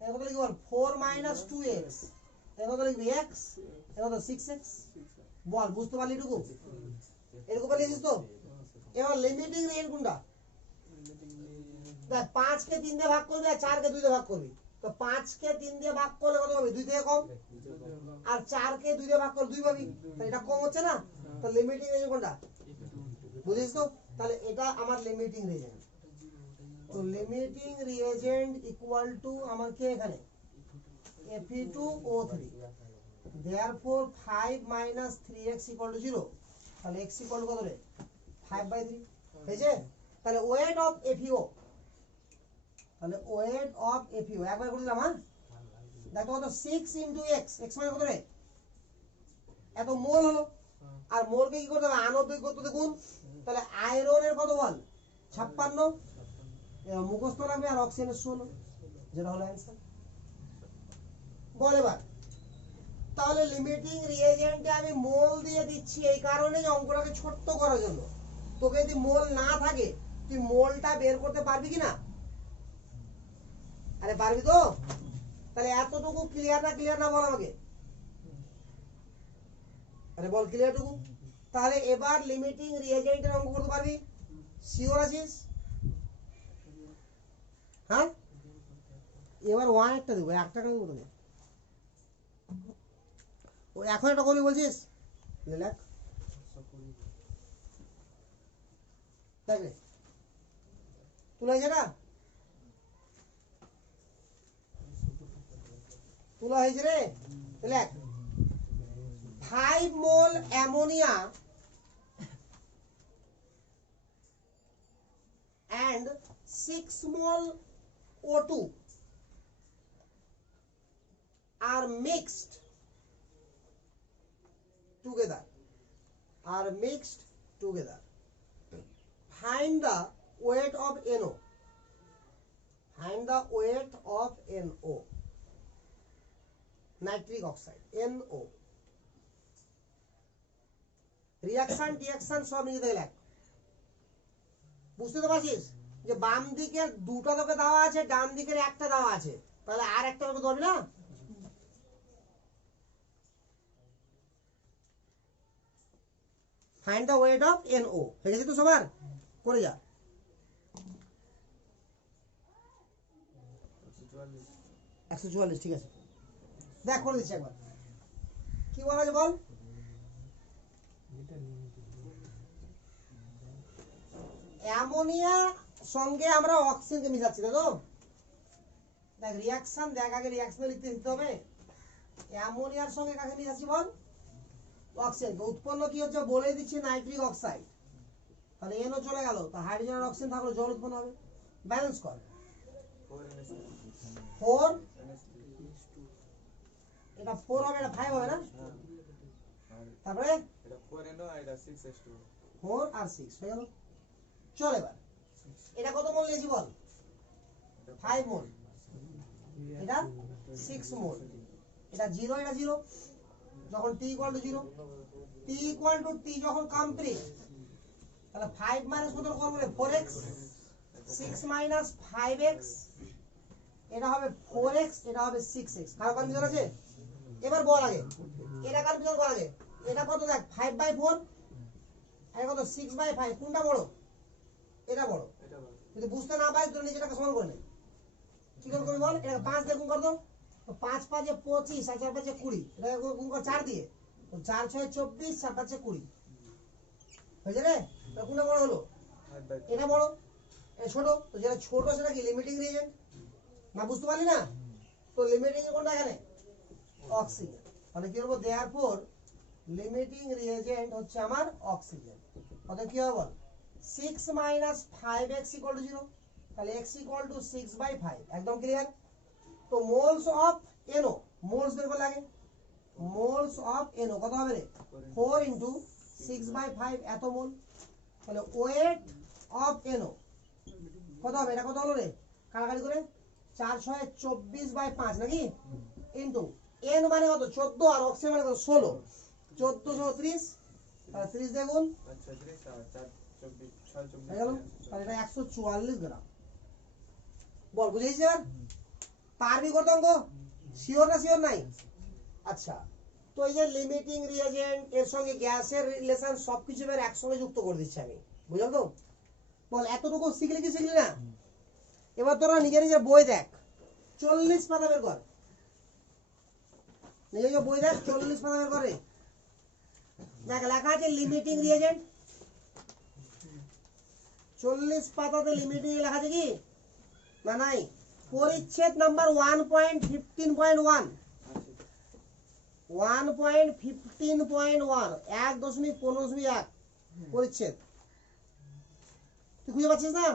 এটা কত লিখি বল? 4 মাইনাস 2x। এটা কত লিখবি? x। এটা কত? 6x। বল বুঝতে পারলি এটুকু? এরকম পারলিস তো? এবার লিমিটিং রেঞ্জ কোনটা? দেখ 5 কে 3 দিয়ে ভাগ করবি আর 4 কে 2 দিয়ে ভাগ করবি। তো 5 কে 3 দিয়ে ভাগ করলে কত পাবি? 2 থেকে কম। আর 4 কে 2 দিয়ে ভাগ করলে 2 পাবি। তাহলে এটা কম হচ্ছে না? তো লিমিটিং রেঞ্জ কোনটা? বুঝিস তো? তাহলে এটা আমার লিমিটিং রিএজেন্ট। তো লিমিটিং রিএজেন্ট ইকুয়াল টু আমার কি এখানে Fe2O3। therefore 5 minus 3x equal to 0। তাহলে x equal to কত রে? 5/3 হয়েছে? তাহলে weight of FeO, তাহলে weight of FeO একবার করে দিলাম। হ্যাঁ দেখো কত? 6 into x। x মানে কত রে? এত মোল হলো। আর মোলকে কি করতে হবে? আণবিক গতিতে গুণ। তাহলে আয়রনের কত বল? 56। মুখস্থ রাখবে। আর অক্সিজেনের 16, যেটা হলো অ্যান্সার। বল এবার তাহলে লিমিটিং রিএজেন্টে আমি মোল দিয়ে দিচ্ছি এই কারণে যে অঙ্কটাকে ছোট্ট করার জন্য। তোকে যদি মোল না থাকে তুই মোলটা বের করতে পারবি কি না? আরে পারবি তো? তাহলে এতটুকু ক্লিয়ার না? ক্লিয়ার না বল আমাকে? আরে বল ক্লিয়ার টুকু। তাহলে এবার লিমিটিং রিএজেন্টের অঙ্ক করতে পারবি? শিওর আছিস? হ্যাঁ এবার 1 একটা দেবো, 1 টাকা দেবো তোকে। ও এখন একটা করবি বলছিস? লেখ দেখ রে, তুলা যেটা তুলা হয়েছে রে। লেখ 5 মোল ammonia and 6 mole O2 are mixed together. Find the weight of NO. Nitric oxide, NO. Reaction টিঅ্যাকশন সব নিজে লেখ। বুঝতে তো পারছিস যে বাম দিকের দুটো তোকে দেওয়া আছে, ডান দিকের একটা দেওয়া আছে। তাহলে আর একটা তোকে ধরবি না? Find the weight of NO হয়ে গেছে তো সবার? করে যা। 144 ঠিক আছে। দেখ করে দিচ্ছি একবার। কি বলা আছে বল? অ্যামোনিয়া সঙ্গে আমরা অক্সিজেনকে মিশাচ্ছি, তাই তো? দেখ রিঅ্যাকশন দেখ, আগে রিঅ্যাকশন লিখতে দিতে হবে। অ্যামোনিয়ার সঙ্গে কাকে মিশাচ্ছি বল? অক্সিজেন। উৎপন্ন কি হচ্ছে বলে দিচ্ছি, নাইট্রিক অক্সাইড। তাহলে NO চলে গেল, তো হাইড্রোজেন আর অক্সিজেন থাকলো, জল উৎপন্ন হবে। ব্যালেন্স কর। 4 এটা 4 হবে, এটা 5 হবে না? আর তারপরে এটা 4NO আর এটা 6H2 4 আর 6 হয়ে গেল। চল এবার এটা কত মোল নিয়েছি বল? 5 মোল, এটা 6 মোল, এটা 0, এটা 0। যখন t = 0, t যখন কমপ্লিট, তাহলে 5 মাইনাস কত করব? 4x, 6 মাইনাস 5x, এটা হবে 4x, এটা হবে 6x। কারো কনফিউশন আছে? এবার বল আগে, এটা কনফিউশন কর আগে। এটা কত দেখ, 5/4, আর কত 6/5, কোনটা বড়? এটা বড়। এটা বড় যদি বুঝতে না পারিস তো নিজেটাকে সমান করে নে। কি করে করবি বল? এটা 5 দিয়ে গুণ কর তো। তো 5 × 5 = 25 আর 4 × 5 = 20। এটা গুণ কর 4 দিয়ে। তো 4 × 6 = 24, 4 × 5 = 20। হয়েছে রে? তো কোনটা বড় হলো? 5/4 এটা বড়, এটা ছোট। তো যেটা ছোট সেটা কি লিমিটিং রিয়েজেন্ট না? বুঝতে পারলি না? তো লিমিটিং এর কোনটা এখানে? অক্সিজেন। মানে কি করব? देयरफॉर লিমিটিং রিয়েজেন্ট হচ্ছে আমার অক্সিজেন। অতএব কি হবে বল? 6 - 5x = 0। তাহলে x = 6/5। একদম ক্লিয়ার? তো মোলস অফ NO, মোলস বের করে লাগে। মোলস অফ NO কত হবে রে? 4 × 6/5 এত মোল। তাহলে ওয়েট অফ NO কত হবে? এটা কত হলো রে? কাটাকাটি করে 4 × 6 = 24/5 নাকি? ইনটু n মানে কত? 14 আর অক্সিজেন মানে কত? 16। 1430, তাহলে 30 দিয়ে গুণ 36 আর 4 24 6 24 হয়ে গেল। তাহলে এটা 144 গ্রাম। বল বুঝেছিস এবার? পারবি করতে অঙ্ক? শিওর না শিওর নাই? আচ্ছা, তো এই যে লিমিটিং রিয়েজেন্ট এর সঙ্গে গ্যাসের রিলেশন সবকিছু এবার একসঙ্গে যুক্ত করে দিচ্ছি আমি। বুঝল তো? বল এতটুকু শিখলি কি শিখলি না? এবার তোরা নিজে নিজে বই দেখ, 40 পাতা বের কর। নিজে নিজে বই দেখ, 40 পাতা বের করে দেখ, লেখা আছে লিমিটিং রিয়েজেন্ট। 40 পাতাতে লিমিটিং লেখা আছে কি না? নাই। পরিচ্ছেদ নাম্বার 1.15.1, 1.15.1, 1.15.1 পরিচ্ছেদ। তুই খুঁজে পাচ্ছিস না?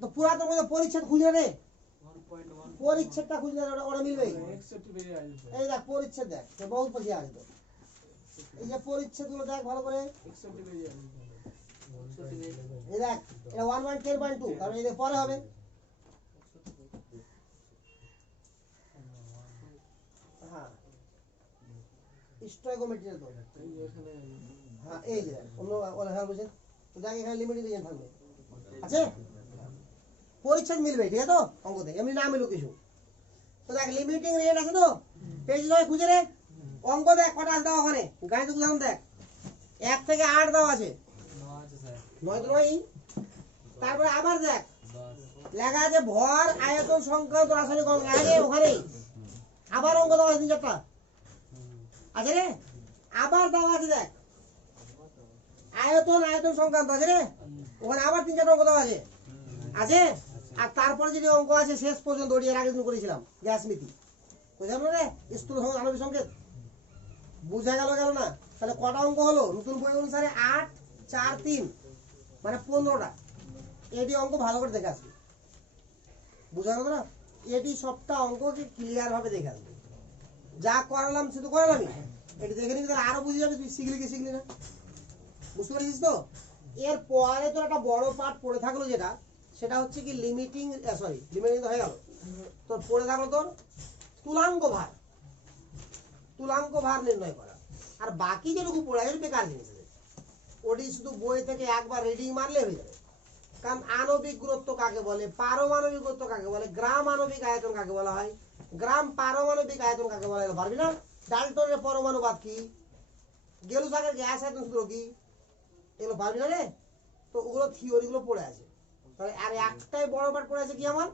তো পুরাতন মধ্যে পরিচ্ছেদ খুঁজে নে, 1.1 পরিচ্ছেদটা খুঁজে নে, ওটা মিলবে। 61 বেরিয়ে আসবে এই দেখ পরিচ্ছেদ দেখ, তো বহুত বুঝে আসবে। এই যে পরিচ্ছেদ গুলো দেখ ভালো করে। 61 বেরিয়ে আসবে এই দেখ, এটা 1.10.2, কারণ এই পরে হবে। হ্যাঁ, স্টয়কোমেট্রি তো। এই এখানে হ্যাঁ, এই যে অন্য ওরা হ্যাঁ বুঝেন। তো দেখ এখানে লিমিটিং রিয়েজেন্ট থাকবে, আছে পরিচ্ছেদ মিলবে, ঠিক আছে তো? অঙ্কতে এমনি না মিলুক কিছু। তো দেখ লিমিটিং রিয়েজেন্ট আছে তো, পেজ 9 খুঁজে রে। অঙ্ক দেখ কটা আছে দাও ওখানে, গাণিতিক উদাহরণ দেখ। 1 থেকে 8 দাও আছে। 9 আছে স্যার। 9 তো নয়। তারপরে আবার দেখ 10 লেখা আছে ভর আয়তন সংক্রান্ত রাসায়নিক অঙ্ক আগে ওখানেই। আবার অঙ্ক দেওয়া আছে 3-4টা আছে রে। আবার দেওয়া আছে দেখ আয়তন সংক্রান্ত আছে রে, ওখানে আবার 3-4টা অঙ্ক দেওয়া আছে আছে। আর তারপরে যদি অঙ্ক আছে শেষ পর্যন্ত, ওটি এর আগের দিন করেছিলাম, গ্যাস মিতি, বুঝলাম না রে? স্থূল আণবিক সংকেত বুঝা গেল গেল না? তাহলে কটা অঙ্ক হলো নতুন বই অনুসারে? 8, 4, 3, মানে 15টা। এটি অঙ্ক ভালো করে দেখে আসবে, বুঝা গেল না? এটি সবটা অঙ্ককে ক্লিয়ার ভাবে দেখে আসবে। যা করালাম শুধু করালামই, এটি দেখে নিবি, তাহলে আরো বুঝে যাবে তুই শিখলি কি শিখলি না। বুঝতে পারছিস তো? এর পরে তো একটা বড় পার্ট পড়ে থাকলো, যেটা সেটা হচ্ছে কি লিমিটিং, লিমিটিং তো হয়ে গেল। তোর পড়ে থাকলো তোর তুলাঙ্ক ভার, তুলাঙ্ক ভার নির্ণয় করা। আর বাকি যেটুকু পড়ে আছে বেকার জিনিস, ওটি শুধু বই থেকে একবার রিডিং মারলে হয়ে যাবে। কারণ আণবিক গুরুত্ব কাকে বলে, পারমাণবিক গুরুত্ব কাকে বলে, গ্রাম আণবিক আয়তন কাকে বলা হয়, গ্রাম পারমাণবিক আয়তন কাকে বলা হয় পারবি না? ডাল্টনের পরমাণুবাদ কি, গেলুসাকের গ্যাস আয়তন সূত্র কি, এগুলো পারবি না রে? তো ওগুলো থিওরি গুলো পড়ে আছে। তাহলে আর একটাই বড় পার্ট পড়ে আছে কি আমার?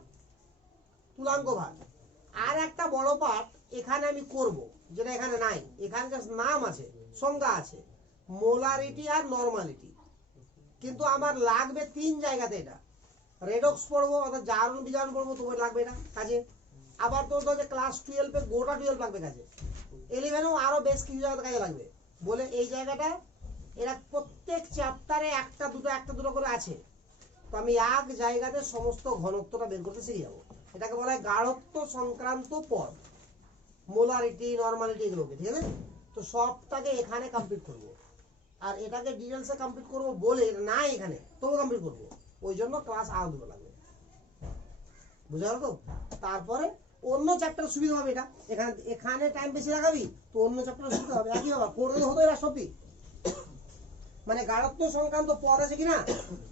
তুলাঙ্ক ভার। আর একটা বড় পার্ট এখানে আমি করব, যেটা এখানে নাই। এখানে জাস্ট নাম আছে, সংজ্ঞা আছে, মোলারিটি আর নরমালিটি। কিন্তু আমার লাগবে 3 জায়গাতে। এটা রেডক্স পড়বো, অর্থাৎ জারণ বিজারণ পড়বো, তোমার লাগবে এটা কাজে। আবার তোর তো ক্লাস 12 এ গোটা 12 লাগবে কাজে, 11এও আরো বেশ কিছু জায়গাতে কাজে লাগবে। বলে এই জায়গাটা এরা প্রত্যেক চ্যাপ্টারে একটা দুটো করে আছে। তো আমি এক জায়গাতে সমস্ত ঘনত্বটা বের করতে শিখে যাবো। এটাকে বলা হয় গাঢ়ত্ব সংক্রান্ত পদ, মোলারিটি নরমালিটি এগুলোকে, ঠিক আছে? তো সবটাকে এখানে কমপ্লিট করব, আর এটাকে ডিটেলসে কমপ্লিট করব বলে না এখানে তবু কমপ্লিট করব, ওই জন্য ক্লাস আরো দুটো লাগবে, বুঝা গেল তো? তারপরে অন্য চ্যাপ্টার সুবিধা হবে, এটা এখানে এখানে টাইম বেশি লাগাবি তো অন্য চ্যাপ্টার সুবিধা হবে, একই ব্যাপার করে হতো এরা সবই, মানে গাঢ়ত্ব সংক্রান্ত পদ আছে কিনা।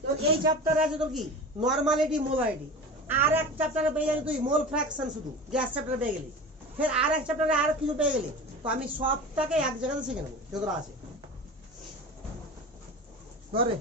তো এই চ্যাপ্টারে আছে তোর কি নরমালিটি মোলারিটি, আর এক চ্যাপ্টারে পেয়ে যাবি তুই মোল ফ্র্যাকশন, শুধু গ্যাস চ্যাপ্টারে পেয়ে গেলি, ফের আর এক চ্যাপ্টারে আর কিছু পেয়ে গেলি, তো আমি সবটাকে এক জায়গাতে শিখে নেবো যতটা আছে, ধরে